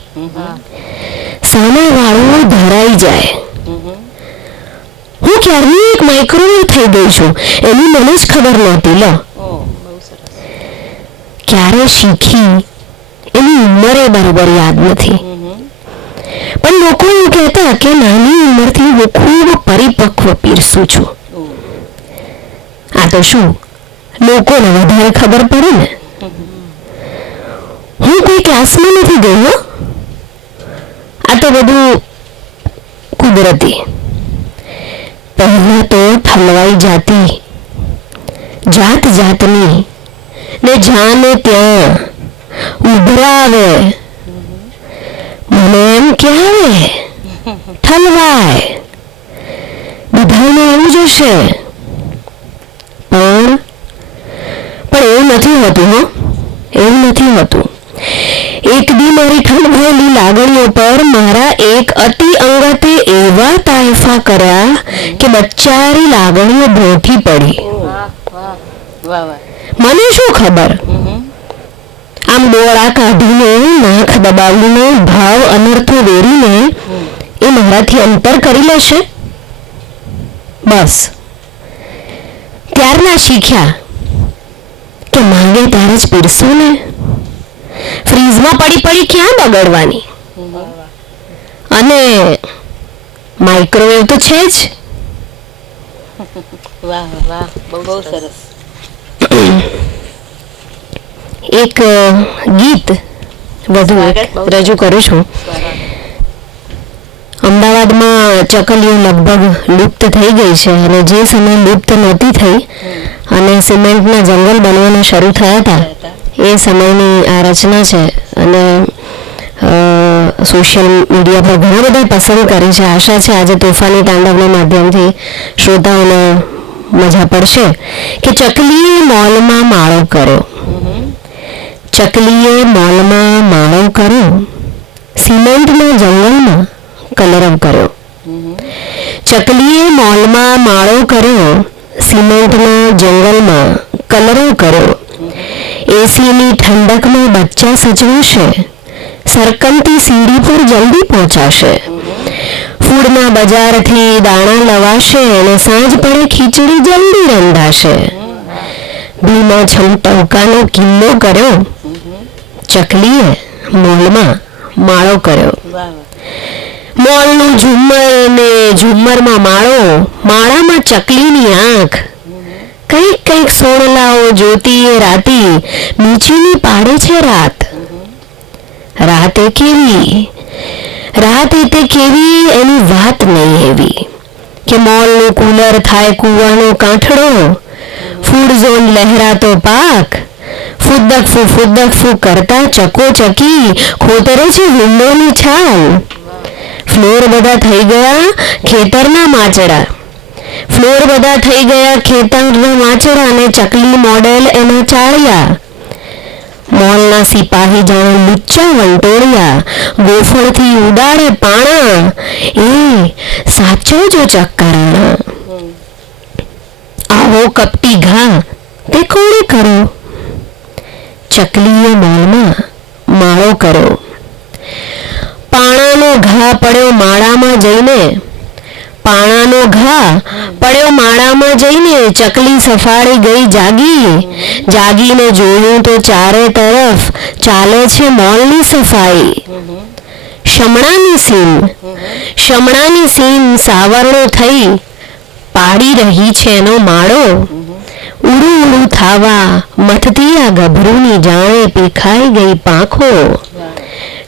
સામે વાળું ધરાઈ જાય. હું ક્યારની એક માઇક્રોવેવ થઈ ગઈ છું, એની મને જ ખબર નહોતી. લો ક્યારે શીખી એની ઉંમરે બરોબર યાદ નથી. પણ લોકો એવું કહેતા કે નાની ઉંમરથી હું ખૂબ પરિપક્વ પીરસું છું. આ તો શું લોકોને વધારે ખબર પડે ને. હું કોઈ ક્લાસમાં નથી ગઈ હો. આ તો બધું કુદરતી. પહેલા તો ઠલવાઈ જાતી જાતની ને જાને ત્યાં ઉભરાવે. મને એમ કે આવે ઠલવાય, બધાને એવું જ હશે. પણ એવું નથી હોતું. એક દી મારી ઠલવાયેલી લાગણીઓ પર મારા એક અતિ અંગતે એવા તાયફા કર્યા કે બચ્ચારી લાગણીઓ ભોઠી પડી. મને શું ખબર, આમ ડોળા કાઢીને, નાક દબાવીને, ભાવ અનર્થો વેરીને એ મારાથી અંતર કરી લેશે. બસ ત્યારના શીખ્યા કે માંગે ત્યારે જ પીરસું ને. ફ્રીઝમાં પડી ક્યાં બગડવાની. અને માઇક્રોવેવ તો છે જ. બહુ સરસ. એક ગીત વધુ રજૂ કરું છું. અમદાવાદમાં ચકલીઓ લગભગ લુપ્ત થઈ ગઈ છે. અને જે સમય લુપ્ત નહોતી થઈ અને સિમેન્ટના જંગલ બનવાના શરૂ થયા હતા એ સમયની આ રચના છે. અને સોશિયલ મીડિયા પર ઘણા બધા પસંદ કરી છે. આશા છે આજે તોફાની તાંડવના માધ્યમથી શ્રોતાઓને મજા પડશે. કે ચકલીએ મોલમાં માળો કર્યો, ચકલીએ મોલમાં માળો કર્યો, સિમેન્ટના જંગલમાં કલરવ કર્યો. ચકલીએ મોલમાં માળો કર્યો, સિમેન્ટના જંગલમાં કલરવ કર્યો. એસીની ઠંડકમાં બચ્ચા સચવાશે, સરકમતી સીડી પર જલ્દી પહોંચાશે. ફૂડના બજારથી દાણા લવાશે અને સાંજ પડે ખીચડી જલ્દી રંધાશે. ભીમા છમટવકાનો કિલ્લો કર્યો, ચકલીએ મોલમાં માળો કર્યો. મોલનું ઝુમ્મર ને ઝુમ્મરમાં માળો, માળામાં ચકલીની આંખ. કઈક કઈક સોણલાઓ જોતી એ રાતી, મીચીની પાડે છે રાત. રાત એ તે કેવી એની વાત નહીં એવી. કે મોલનું કુલર થાય કૂવાનો કાંઠડો, ફૂડ ઝોન લહેરાતો પાક. ફુદ્દક કરતા ચકોચકી ખોતરે છે વિંડોની છાલ. ફ્લોર બધા થઈ ગયા ખેતરના માચડા, ફ્લોર બધા થઈ ગયા ખેતરના માચડા અને ચકલી મોડેલ એના ચાળિયા. મોલના સિપાહી જાણે લુચ્ચા વંટોળિયા, ગોફળથી ઉડાડે પાણા. એ સાચો જો ચક્કરાણા. આવો કપટી ઘા તે કોણે કર્યો? ચકલીએ મોલમાં માળો કર્યો. પાણાનો ઘા પડ્યો માળામાં જઈને, પાણાનો ઘા પડ્યો માળામાં જઈને. ચકલી સફાળી ગઈ જાગી, જાગીને જોયું તો ચારે તરફ ચાલે છે મોલની સફાઈ. શમણાની સીમ સાવરણો થઈ પાડી રહી છે એનો માળો. ઉડું થાવા મથતી આ ગભરૂની જાણે પીખાઈ ગઈ પાંખો.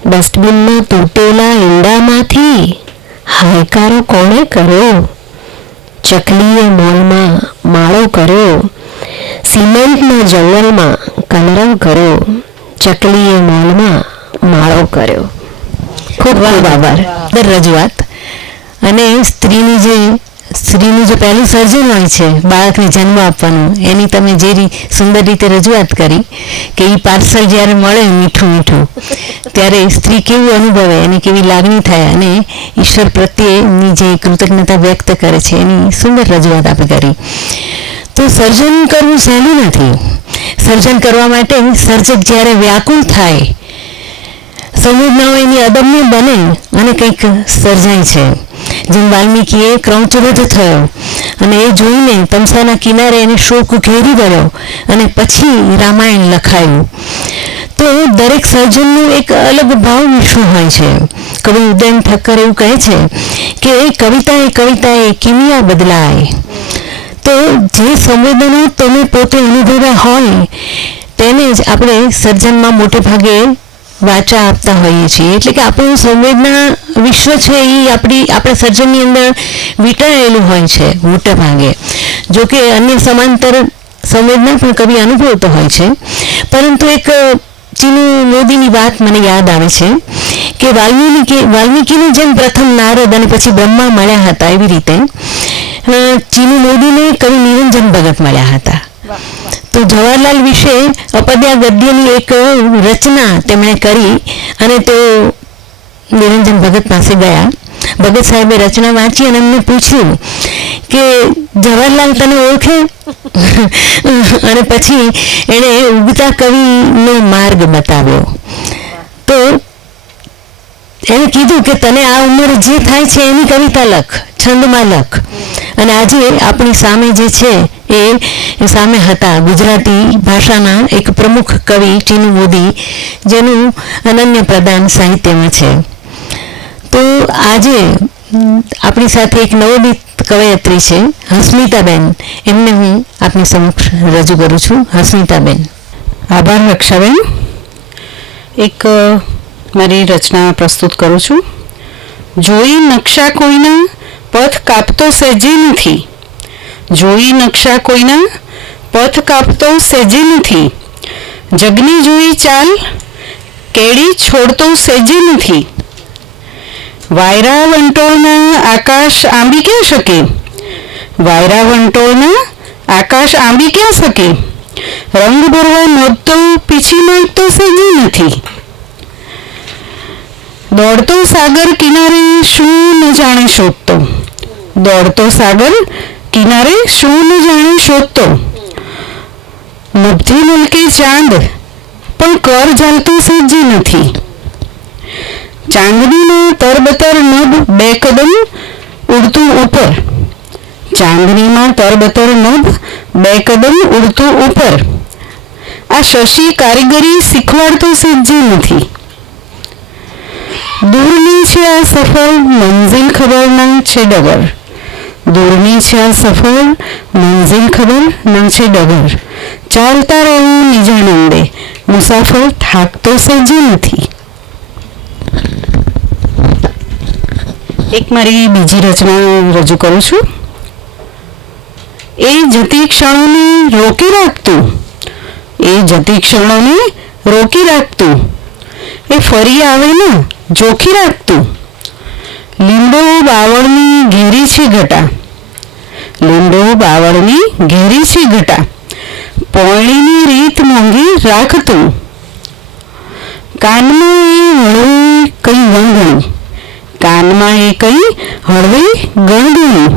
ડસ્ટબિનના તૂટેલા ઈંડામાંથી હાયકારો કોણે કર્યો? ચકલીએ મોલમાં માળો કર્યો, સિમેન્ટના જંગલમાં કલરવ કર્યો. ચકલીએ મોલમાં માળો કર્યો. ખૂબ ખૂબ આભાર. રજૂઆત અને સ્ત્રીનું જે પહેલું સર્જન હોય છે બાળકને જન્મ આપવાનું, એની તમે જે સુંદર રીતે રજૂઆત કરી કે એ પાર્સલ જ્યારે મળે મીઠું મીઠું ત્યારે સ્ત્રી કેવું અનુભવે, એની કેવી લાગણી થાય અને ઈશ્વર પ્રત્યેની જે કૃતજ્ઞતા વ્યક્ત કરે છે એની સુંદર રજૂઆત આપણે કરી. તો સર્જન કરવું સહેલું નથી. સર્જન કરવા માટે સર્જક જ્યારે વ્યાકુળ થાય, સંવેદનાઓ એની અદમ્ય બને અને કંઈક સર્જાય છે. જેમ વાલ્મીકીએ ક્રૌંચવધ થયો અને એ જોઈને તમસાના કિનારે એને શોક ઘેરી ગયો અને પછી રામાયણ લખાયું. તો દરેક સર્જનનું એક અલગ ભાવ વિશ્વ હોય છે. કવિ ઉદયન ઠક્કર એવું કહે છે કે કવિતાએ કિમિયા બદલાય. તો જે સંવેદનો તમે પોતે અનુભવ્યા હોય તેને જ આપણે સર્જનમાં મોટે ભાગે વાચા આપતા હોઈએ છીએ. એટલે કે આપણું સંવેદના વિશ્વ છે એ આપણા સર્જનની અંદર વીંટાળેલું હોય છે મોટા ભાગે. જો કે અન્ય સમાંતર સંવેદના પણ કવિ અનુભવતો હોય છે. પરંતુ એક ચીનુ મોદીની વાત મને યાદ આવે છે કે વાલ્મીકીની જેમ પ્રથમ નારદ અને પછી બ્રહ્મા મળ્યા હતા, એવી રીતે ચીનુ મોદીને કવિ નિરંજન ભગત મળ્યા હતા. તો જવાહરલાલ વિશે અપદ્યા ગદ્યની એક રચના તેમણે કરી અને તો નિરંજન ભગત પાસે ગયા. ભગત સાહેબે રચના વાંચી અને એમને પૂછ્યું કે જવાહરલાલ તને ઓળખે? અને પછી એણે ઉગતા કવિનો માર્ગ બતાવ્યો. તો એણે કીધું કે તને આ ઉંમરે જે થાય છે એની કવિતા લખ, છંદમાં લખ. અને આજે આપણી સામે જે છે એ સામે હતા ગુજરાતી ભાષાના એક પ્રમુખ કવિ ચીનુ મોદી, જેનું અનન્ય પ્રદાન સાહિત્યમાં છે. તો આજે આપણી સાથે એક નવોદિત કવયત્રી છે હસ્મિતાબેન, એમને હું આપની સમક્ષ રજૂ કરું છું. હસ્મિતાબેન. આભાર રક્ષાબેન. એક મારી રચના પ્રસ્તુત કરું છું. જોઈ નકશા કોઈના પથ કાપતો સહેજે નથી, જોઈ નકશા કોઈના પથ કાપતો સહેજે નથી. જગની જોઈ ચાલ કેડી છોડતો સેજી નથી. વાયરા વંટોળના આકાશ આંબી ક્યાં શકે? વાયરા વંટોળના આકાશ આંબી ક્યાં શકે? રંગ ભરવા નોંધતો પીછી માંગતો સેજી નથી. દોડતો સાગર કિનારે શું ન જાણે શોધતો. દોડતો સાગર કિનારે શું ન જાણે શોધતો. નભથી મલકે ચાંદ પણ કર ઝાલતું સેજી નથી. ચાંદનીના તરબતર નભ બે કદમ ઉડતું ઉપર. ચાંદનીમાં તરબતર નભ બે કદમ ઉડતું ઉપર. આ શશી કારીગરી શીખવાડતો સેજી નથી. દૂરની છે આ સફર મંઝિલ ખબર ના છે ડગર. દૂરની છે આ સફર મંઝિલ ખબર ના છે ડગર. ચાલતા રહેવું નિજાનંદે મુસાફર થાકતો સેજી નથી. એક મારી બીજી રચના રજૂ કરું છું. એ જતી ક્ષણોને રોકી રાખતું. એ જતી ક્ષણોને રોકી રાખતું. એ ફરી આવે ને જોખી રાખતું. લીંડો બાવળની ઘેરી છે ઘટા. લીંડો બાવળની ઘેરી છે ઘટા. પોણીની રીત મોંઘી રાખતું. કાનમાં એ હળવી કઈ વંગણી. કાનમાં એ કઈ હળવી ગણગણી.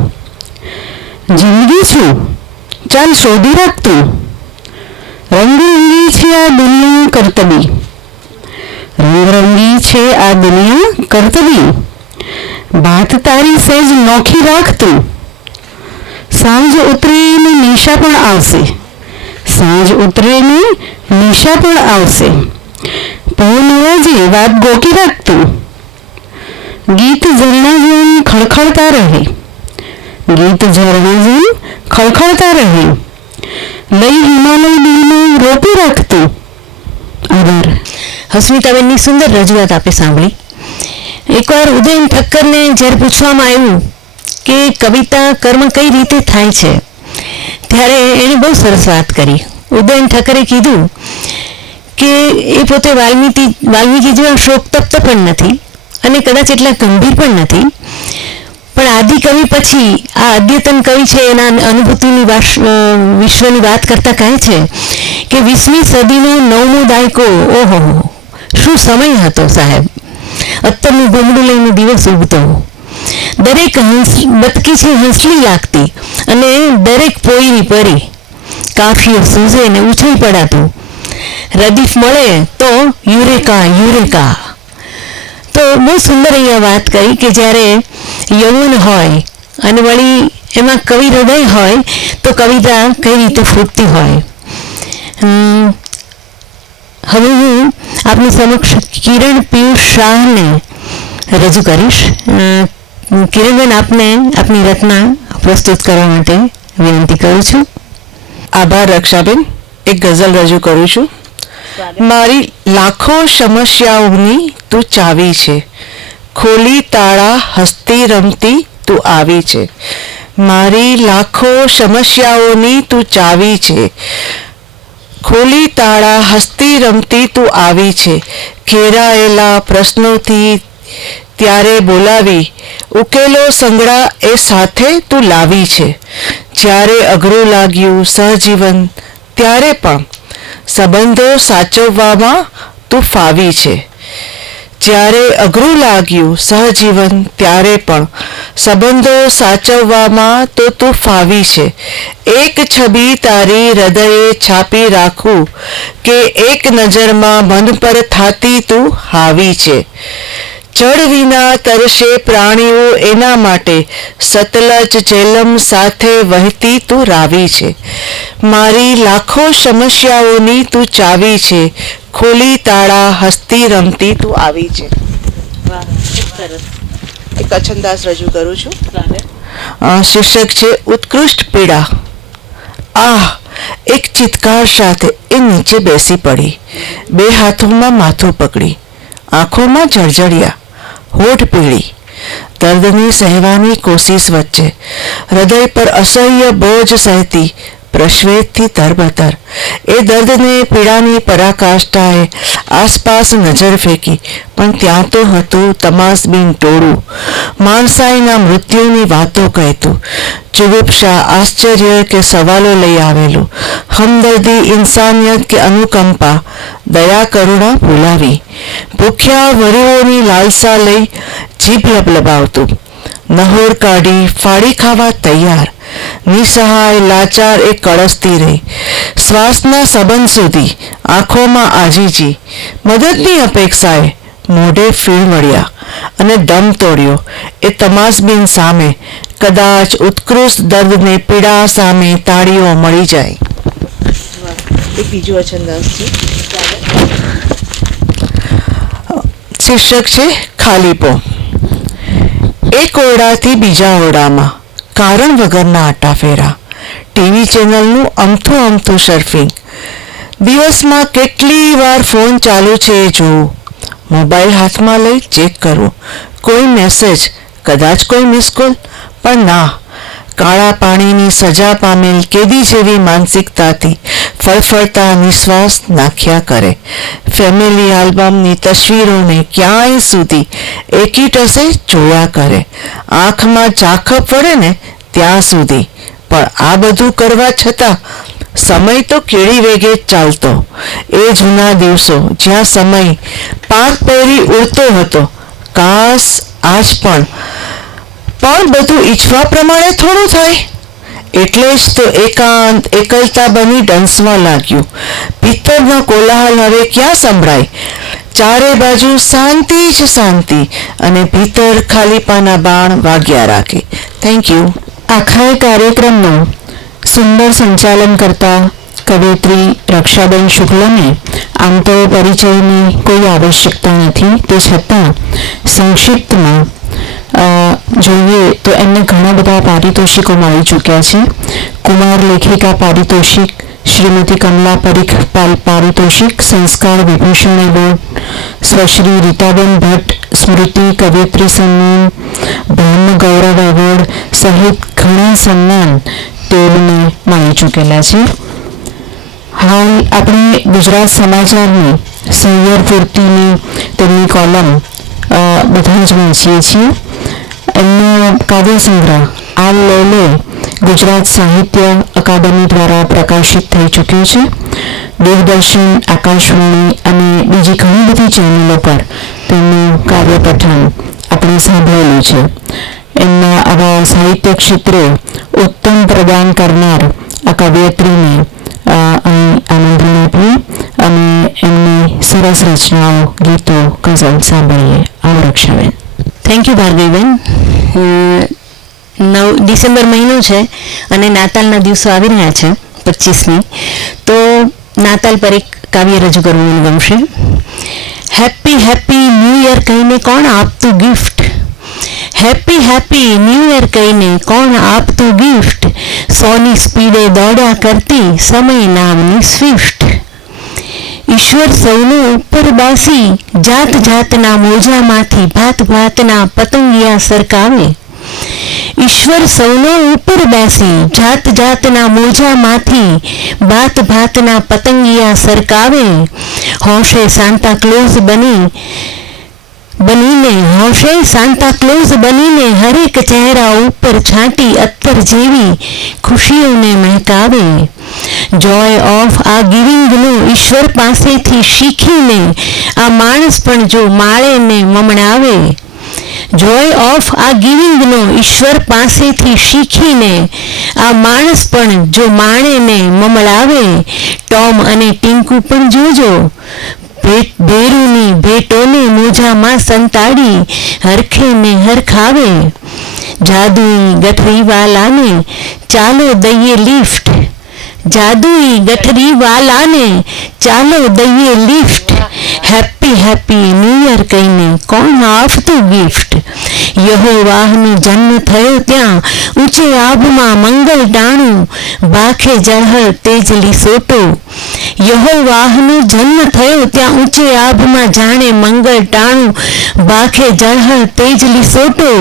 જિંદગી છું ચાલ શોધી રાખતું. રંગરંગી છે આ દુનિયા કરતબી. રંગરંગી છે આ દુનિયા કરતબી. ભાત તારી સેજ નોખી રાખતું. સાંજ ઉતરે ને નિશા પણ આવશે. સાંજ ઉતરે ને નિશા પણ આવશે. પવન અવાજે વાત ગોકી રાખતું. ગીત ઝરણા જેમ ખળખળતા રહે. ગીત ઝરણા જેમ ખળખળતા રહે. લઈ હિમાલય દિલમાં રોપી રાખતું. આભાર. હસ્મિતાબેનની સુંદર રજૂઆત આપે સાંભળી. એકવાર ઉદયન ઠક્કરને જ્યારે પૂછવામાં આવ્યું કે કવિતા કર્મ કઈ રીતે થાય છે, ત્યારે એણે બહુ સરસ વાત કરી. ઉદયન ઠક્કરે કીધું કે એ પોતે વાલ્મીકી જેવા શોકતપ્ત પણ નથી અને કદાચ એટલા ગંભીર પણ નથી, પણ આદિ કવિ પછી આ અદ્યતન કવિ છે એના અનુભૂતિની વિશ્વની વાત કરતા કહે છે કે 20મી સદીનો 9મો દાયકો, ઓહો શું સમય હતો સાહેબ. અત્તરનું ભમડું લઈને દિવસ ઉગતો. દરેક બતકી છે હંસલી લાગતી અને દરેક પોઈની પરી. કાફીઓ સૂઝે ને ઉછળી પડાતું. રદીફ મળે તો યુરેકા યુરેકા. તો બહુ સુંદર અહીંયા વાત કરી કે જ્યારે યૌવન હોય અને વળી એમાં કવિ હૃદય હોય તો કવિતા કઈ રીતે ફૂટતી હોય. હવે હું આપની સમક્ષ કિરણ પિયુષ શાહને રજૂ કરીશ. કિરણબેન, આપને આપની રચના પ્રસ્તુત કરવા માટે વિનંતી કરું છું. આભાર રક્ષાબેન. એક ગઝલ રજૂ કરું છું. મારી લાખો સમસ્યાઓની તું ચાવી છે. ખોલી તાળા હસતી રમતી તું આવી છે. મારી લાખો સમસ્યાઓની તું ચાવી છે. ખોલી તાળા હસતી રમતી તું આવી છે. ઘેરાયેલા પ્રશ્નોથી ત્યારે બોલાવી, ઉકેલો સંગળા એ સાથે તું લાવી છે. જ્યારે અઘરું લાગ્યું સહજીવન ત્યારે પણ સંબંધો સાચવવામાં તું ફાવી છે. જ્યારે અઘરું લાગ્યું સહજીવન ત્યારે પણ સંબંધો સાચવવામાં તો તું ફાવી છે. એક છબી તારી હૃદયે છાપી રાખું કે એક નજરમાં મન પર થાતી તું હાવી છે. જળ વિના તરસે પ્રાણીઓ એના માટે સતલજ જેલમ સાથે વહેતી તું રાવી છે. મારી લાખો સમસ્યાઓની તું ચાવી છે. ખોલી તાળા હસતી રમતી તું આવી છે. એક અછંદાસ રજૂ કરું છું. શીર્ષક છે ઉત્કૃષ્ટ પીડા. આહ, એક ચિત્કાર સાથે એ નીચે બેસી પડી. બે હાથોમાં માથું પકડી, આંખોમાં જળજળિયા, હોઠ પીળી. દર્દને સહેવાની કોશિશ વચ્ચે હૃદય પર અસહ્ય બોજ સહેતી પ્રશ્વેદથી તરબતર. એ દર્દને પીડાની પરાકાષ્ઠાએ આસપાસ નજર ફેંકી, પણ ત્યાં તો હતું તમાસબીન ટોળું, માણસાઈના મૃત્યુની વાતો કહેતું, જુગુપ્સા, આશ્ચર્ય કે સવાલો લઈ આવેલું, હમદર્દી, ઇન્સાનિયત કે અનુકંપા, દયા કરુણા બોલાવી, ભૂખ્યા વરુઓની લાલસા લઈ જીભ લબલબાવતું, નહોર કાઢી ફાડી ખાવા તૈયાર, નિસહાય લાચાર એ કળસતી રહી, શ્વાસના સંબંધ સુધી આંખોમાં આજીજી, મદદની અપેક્ષાએ મોઢે ફીણ વળ્યા અને દમ તોડ્યો. એ તમાસબીન સામે કદાચ ઉત્કૃષ્ટ દર્દને પીડા સામે તાળીઓ મળી જાય. એક બીજું અછંદાસ છે, શીર્ષક છે ખાલીપો. એક ઓરડાથી બીજા ઓરડામાં કારણ વગરના આટાફેરા, ટીવી ચેનલનું અમથું અમથું સર્ફિંગ, દિવસમાં કેટલી વાર ફોન ચાલુ છે એ જોવું, મોબાઈલ હાથમાં લઈ ચેક કરવું, કોઈ મેસેજ, કદાચ કોઈ મિસ કોલ, પણ ના, કાળા પાણીની સજા પામેલ કેદી જેવી માનસિકતાથી ફળફળતા નિશ્વાસ નાખ્યા કરે. ફેમિલી આલ્બમની તસવીરોને ક્યાંય સુધી એકી ટસે જોયા કરે, આંખમાં ચાખપ પડે ને ત્યાં સુધી. પણ આ બધું કરવા છતાં સમય તો કેળી વેગે જ ચાલતો. એ જૂના દિવસો જ્યાં સમય પાંખ પહેરી ઉડતો હતો. કાશ આજ પણ બધું ઈચ્છવા પ્રમાણે થોડું થાય. એટલે જ તો એકાંત એકલતા બની ડંસવા લાગ્યું. ભીતરનો કોલાહલ હવે ક્યાં સંભળાય? ચારે બાજુ શાંતિ જ શાંતિ, અને ભીતર ખાલીપાના બાણ વાગ્યા રાખે. Thank you. આખા કાર્યક્રમનું સુંદર સંચાલન કરતા કવયત્રી રક્ષાબેન શુક્લને આમ તો પરિચયની કોઈ આવશ્યકતા નથી, તે છતાં સંક્ષિપ્તમાં જોઈએ તો એમને ઘણા બધા પારિતોષિકો મળી ચૂક્યા છે. કુમાર લેખિકા પારિતોષિક, શ્રીમતી કમલા પરીખ પારિતોષિક, સંસ્કાર વિભૂષણ એવોર્ડ, સ્વશ્રી રીતાબેન ભટ્ટ સ્મૃતિ કવયત્રી સન્માન, બ્રહ્મ ગૌરવ એવોર્ડ સહિત ઘણા સન્માન તેમને મળી ચૂકેલા છે. હાલ આપણે ગુજરાત સમાચારની સહિયર પૂર્તિની તેમની કોલમ બધા જ વાંચીએ છીએ. એમનો કાવ્ય સંગ્રહ આ લે ગુજરાત સાહિત્ય અકાદમી દ્વારા પ્રકાશિત થઈ ચૂક્યો છે. દૂરદર્શન, આકાશવાણી અને બીજી ઘણી બધી ચેનલો પર તેમનું કાવ્ય પઠન આપણે સાંભળેલું છે. એમના આવા સાહિત્ય ક્ષેત્રે ઉત્તમ પ્રદાન કરનાર આ કવયત્રીને અહીં આમંત્રણ આપીએ અને એમની સરસ રચનાઓ, ગીતો, ગઝલ સાંભળીએ. આવો Rakshaben. Thank you Bhargaviben. December મહિનો છે અને નાતાલના દિવસો આવી રહ્યા છે 25મી, તો નાતાલ પર એક કાવ્ય રજૂ કરવું મને ગમશે. હેપી હેપી ન્યૂ યર કહીને કોણ આપતું gift, happy happy new year કહીને કોણ આપતું ગિફ્ટ, સોની સ્પીડે દોડ્યા કરતી સમય નામની સ્વિફ્ટ. ઈશ્વર સૌનો ઉપર બાસી જાત જાતના મોજામાંથી ભાત ભાતના પતંગિયા સરકાવે. ઈશ્વર સૌનો ઉપર બેસી જાત જાતના મોજામાંથી ભાત ભાતના પતંગિયા સરકાવે. હોશે સાન્તા ક્લોઝ બનીને હોશે સાન્તા ક્લોઝ બનીને હરેક ચહેરા ઉપર છાંટી અત્તર જેવી ખુશીઓને મહેકાવે. જોય ઓફ આ ગિવિંગનો ઈશ્વર પાસેથી શીખીને આ માણસ પણ જો માળે ને મમણાવે. જોય ઓફ આ ગિવિંગનો ઈશ્વર પાસેથી શીખીને આ માણસ પણ જો માણે ને મમળાવે. ટોમ અને ટિંકુ પણ જોજો ભેરુની ભેટોને મોજામાં સંતાડી હરખે ને હરખાવે. જાદુઈ ગઠરીવાલાને ચાલો દઈએ લિફ્ટ, જાદુઈ ગઠરીવાલાને ચાલો દઈએ lift. Happy happy new year કહીને કોણ આપતું ગિફ્ટ. યહોવાહનો જન્મ થયો ત્યાં ઊંચે આબમાં મંગલ ટાણું, ભાખે જળહળ તેજલી સોટો. યહોવાહનો જન્મ થયો ત્યાં ઊંચે આભમાં જાણે મંગળ ટાણું બાખે ઝળહળ તેજ લીસોટો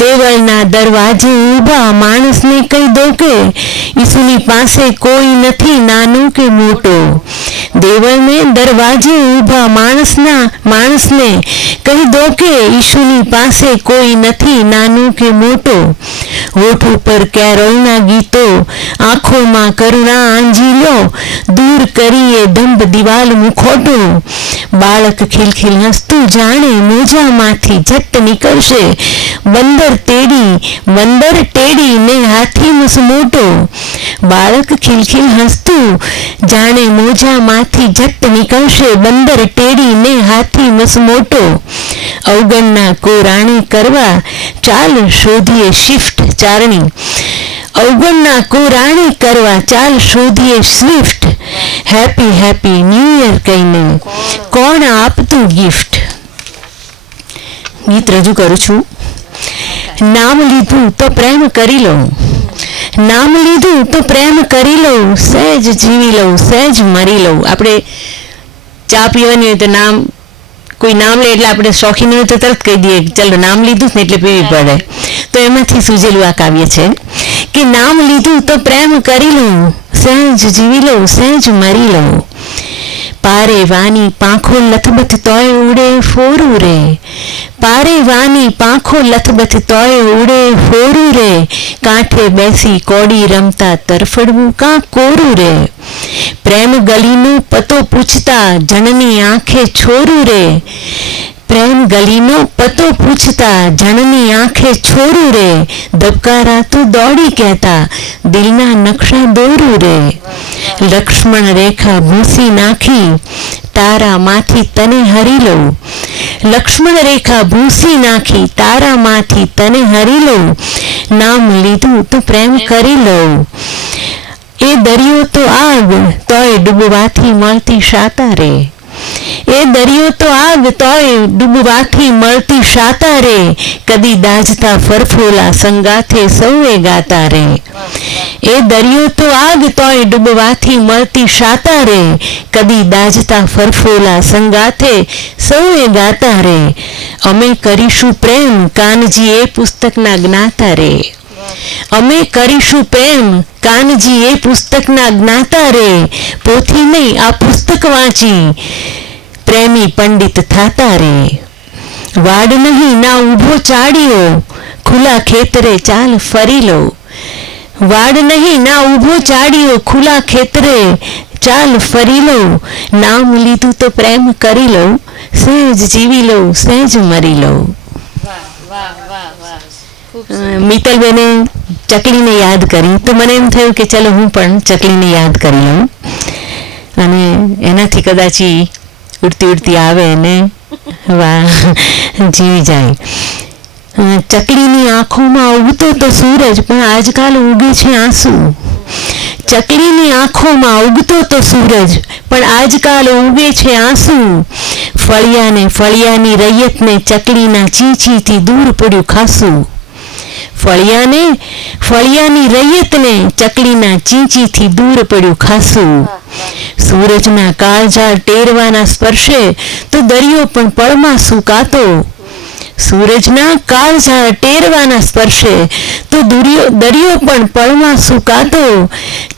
દેવળના દરવાજે ઊભા માણસને કહી દો કે ઈસુની પાસે કોઈ નથી નાનું કે મોટો. દેવળને દરવાજે ઊભા માણસને કહી દો કે ઈશુની પાસે કોઈ નથી નાનું કે મોટો. હોઠ ઉપર કેરોલના ગીતો, આંખોમાં કરુણા આંજીલો, દૂર કરીએ દંભ દિવાલ મુખોટો. બાળક ખિલખિલ હસતું જાણે મોજામાંથી ઝટ નીકળશે બંદર ટેડી ને હાથી મસમોટો. બાળક ખિલખિલ હસતું જાણે મોજામાંથી ઝટ નીકળશે બંદર ટેડી ને હાથી મસમોટો. અવગણના કોરાણે કરવા ચાલ શોધીએ શિફ્ટ ચારણી. અવગણના કોરાણે કરવા ચાલ શોધીએ Swift. Happy happy new year કહીને કોણ આપતું ગિફ્ટ. ગીત રજૂ કરું છું. નામ લીધું તો પ્રેમ કરી લો, નામ લીધું તો પ્રેમ કરી લો, સહેજ જીવી લઉં સહેજ મરી લઉં. આપણે ચા પીવાની હોય તો કોઈ નામ લે એટલે આપણે શોખીન હોય તો તરત કહી દઈએ ચાલો નામ લીધું ને એટલે પીવી પડે. તો એમાંથી સૂજેલું આ કાવ્ય છે કે નામ લીધું તો પ્રેમ કરી લઉં, સહેજ જીવી લઉં સહેજ મરી લઉં. પારે વાની પાંખો લથબથ તોય ઉડે ફોરું રે, પારે વાની પાંખો લથબથ તોય ઉડે ફોરું રે. કાંઠે બેસી કોડી રમતા તરફડવું કાં કોરું રે. પ્રેમ ગલીનો પતો પૂછતા જણની આંખે છોરું રે. પ્રેમ ગલીનો પતો પૂછતા જણની આંખે છોરું રે. ધબકારા તો દોડી કહેતા દિલના નકશા દોરું રે. લક્ષ્મણ રેખા ભૂસી નાખી તારામાંથી તને હરી લઉં. લક્ષ્મણ રેખા ભૂસી નાખી તારામાંથી તને હરી લઉં. નામ લીધું તો પ્રેમ કરી લઉં. એ દરિયો તો આગ તોય ડૂબવાથી મળતી શાતા રે. એ દરિયો તો આગ તોય ડૂબવાથી મળતી શાતા રે. કદી દાજતા ફરફોલા સંગાથે સૌએ ગાતા રે. એ દરિયો તો આગ તોય ડૂબવાથી મળતી શાતા રે. કદી દાજતા ફરફોલા સંગાથે સૌએ ગાતા રે. અમે કરીશું પ્રેમ કાનજી એ પુસ્તકના જ્ઞાતા રે. અમે કરીશું પ્રેમ કાનજી એ પુસ્તકના જ્ઞાતા રે. પોથી નહીં આ પુસ્તક વાંચી પ્રેમી પંડિત થાતા રે. વાડ નહીં ના ઊભો ચાડ્યો ખુલ્લા ખેતરે ચાલ ફરી લો. વાડ નહીં ના ઊભો ચાડ્યો ખુલ્લા ખેતરે ચાલ ફરી લો. નામ લીધું તો પ્રેમ કરી લો, સહેજ જીવી લો સહેજ મરી લો. મિત્તલબેને ચકલીને યાદ કરી તો મને એમ થયું કે ચલો હું પણ ચકલીને યાદ કરી લઉં અને એનાથી કદાચ ઉડતી ઉડતી આવે અને જીવી જાય. ચકલીની આંખોમાં ઉગતો તો સૂરજ પણ આજકાલ ઉગે છે આંસુ. ચકલીની આંખોમાં ઉગતો તો સૂરજ પણ આજકાલ ઉગે છે આંસુ. ફળિયાની રૈયતને ચકલીના ચીંચીથી દૂર પડ્યું ખાસું. ફળિયાની રૈયતને ચકલીના ચીંચીથી દૂર પડ્યું ખાસું. સૂરજના કાળઝાળ ટેરવાના સ્પર્શે તો દરિયો પણ પળમાં સુકાતો. સૂરજના કાળઝાળ ટેરવાના સ્પર્શે તો દરિયો પણ પળમાં સુકાતો.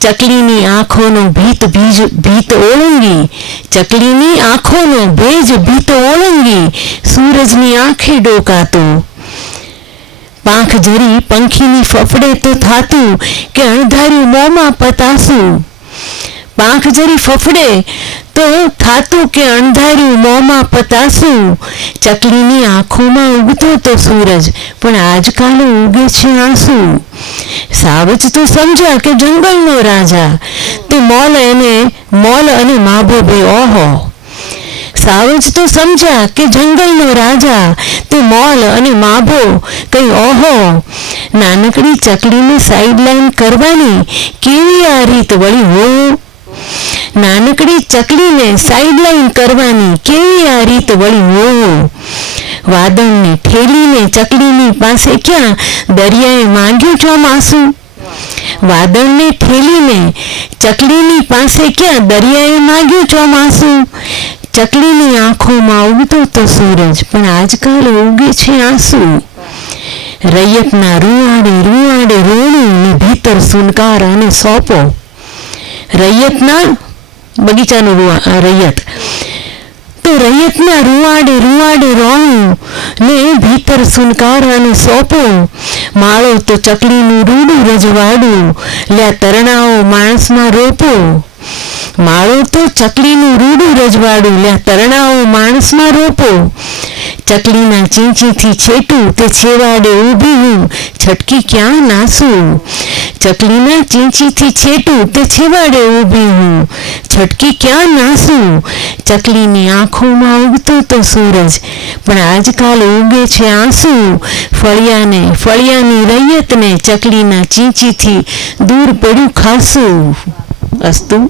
ચકલીની આંખોનો ભીત ઓળંગી, ચકલીની આંખોનો ભેજ ભીત ઓળંગી સૂરજની આંખે ડોકાતો. પાંખ જરી પંખીની ફફડે તો થાતું કે અણધાર્યું મોંમાં પતાસું. પાંખ જરી ફફડે તો થાતું કે અણધાર્યું મોંમાં પતાસું. ચકલીની આંખોમાં ઉગતો તો સૂરજ પણ આજકાલ ઉગે છે આંસુ. સાવજ તો સમજ્યા કે જંગલનો રાજા તે મોલ અને માભો બે ઓહો. સાવજ તો સમજ્યા કે જંગલનો રાજા તે મોલ અને માભો કઈ ઓહો. નાનકડી ચકલીને સાઈડલાઈન કરવાની કેવી આ રીત વળી હો. નાનકડી ચકલીને સાઈડલાઈન કરવાની કેવી આ રીત વળી હો. વાદળને ઠેલીને ચકલીની પાસે ક્યાં દરિયાએ માંગ્યું ચોમાસું. વાદળને ઠેલીને ચકલીની પાસે ક્યાં દરિયાએ માગ્યું ચોમાસું. ચકલીની આંખોમાં ઉગતો તો સૂરજ, પણ આજકાલ ઉગે છે આંસુ. રૈયતના રૂવાડે રૂવાડે રોણું ને ભીતર સુનકાર અને સોપો. રૈયતના બગીચાનું રૈયત તો રૈયતના રૂવાડે રૂવાડે રોણું ને ભીતર સુનકાર અને સોપો. માળો તો ચકલીનું રૂડું રજવાડું, લ્યા તરણાઓ માણસમાં રોપો. માળો તો ચકલીનું રૂડું રજવાડું, લ્યા તરણાઓ માણસમાં રોપો. ચકલીના ચીંચીથી છેટું તે છેવાડે ઊભી હું, છટકી ક્યાં નાસું. ચકલીના ચીંચીથી છેટું તે છેવાડે ઊભી હું, છટકી ક્યાં નાસું. ચકલીની આંખોમાં ઉગતો તો સૂરજ, પણ આજકાલ ઉગે છે આંસુ. ફળિયાની રૈયતને ચકલીના ચીંચીથી દૂર પડ્યું ખાસું. અસ્તુ.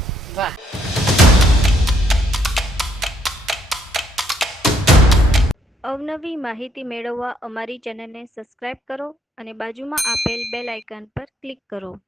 અવનવી માહિતી મેળવવા અમારી ચેનલને સબસ્ક્રાઇબ કરો અને બાજુમાં આપેલ બેલ આઇકન પર ક્લિક કરો.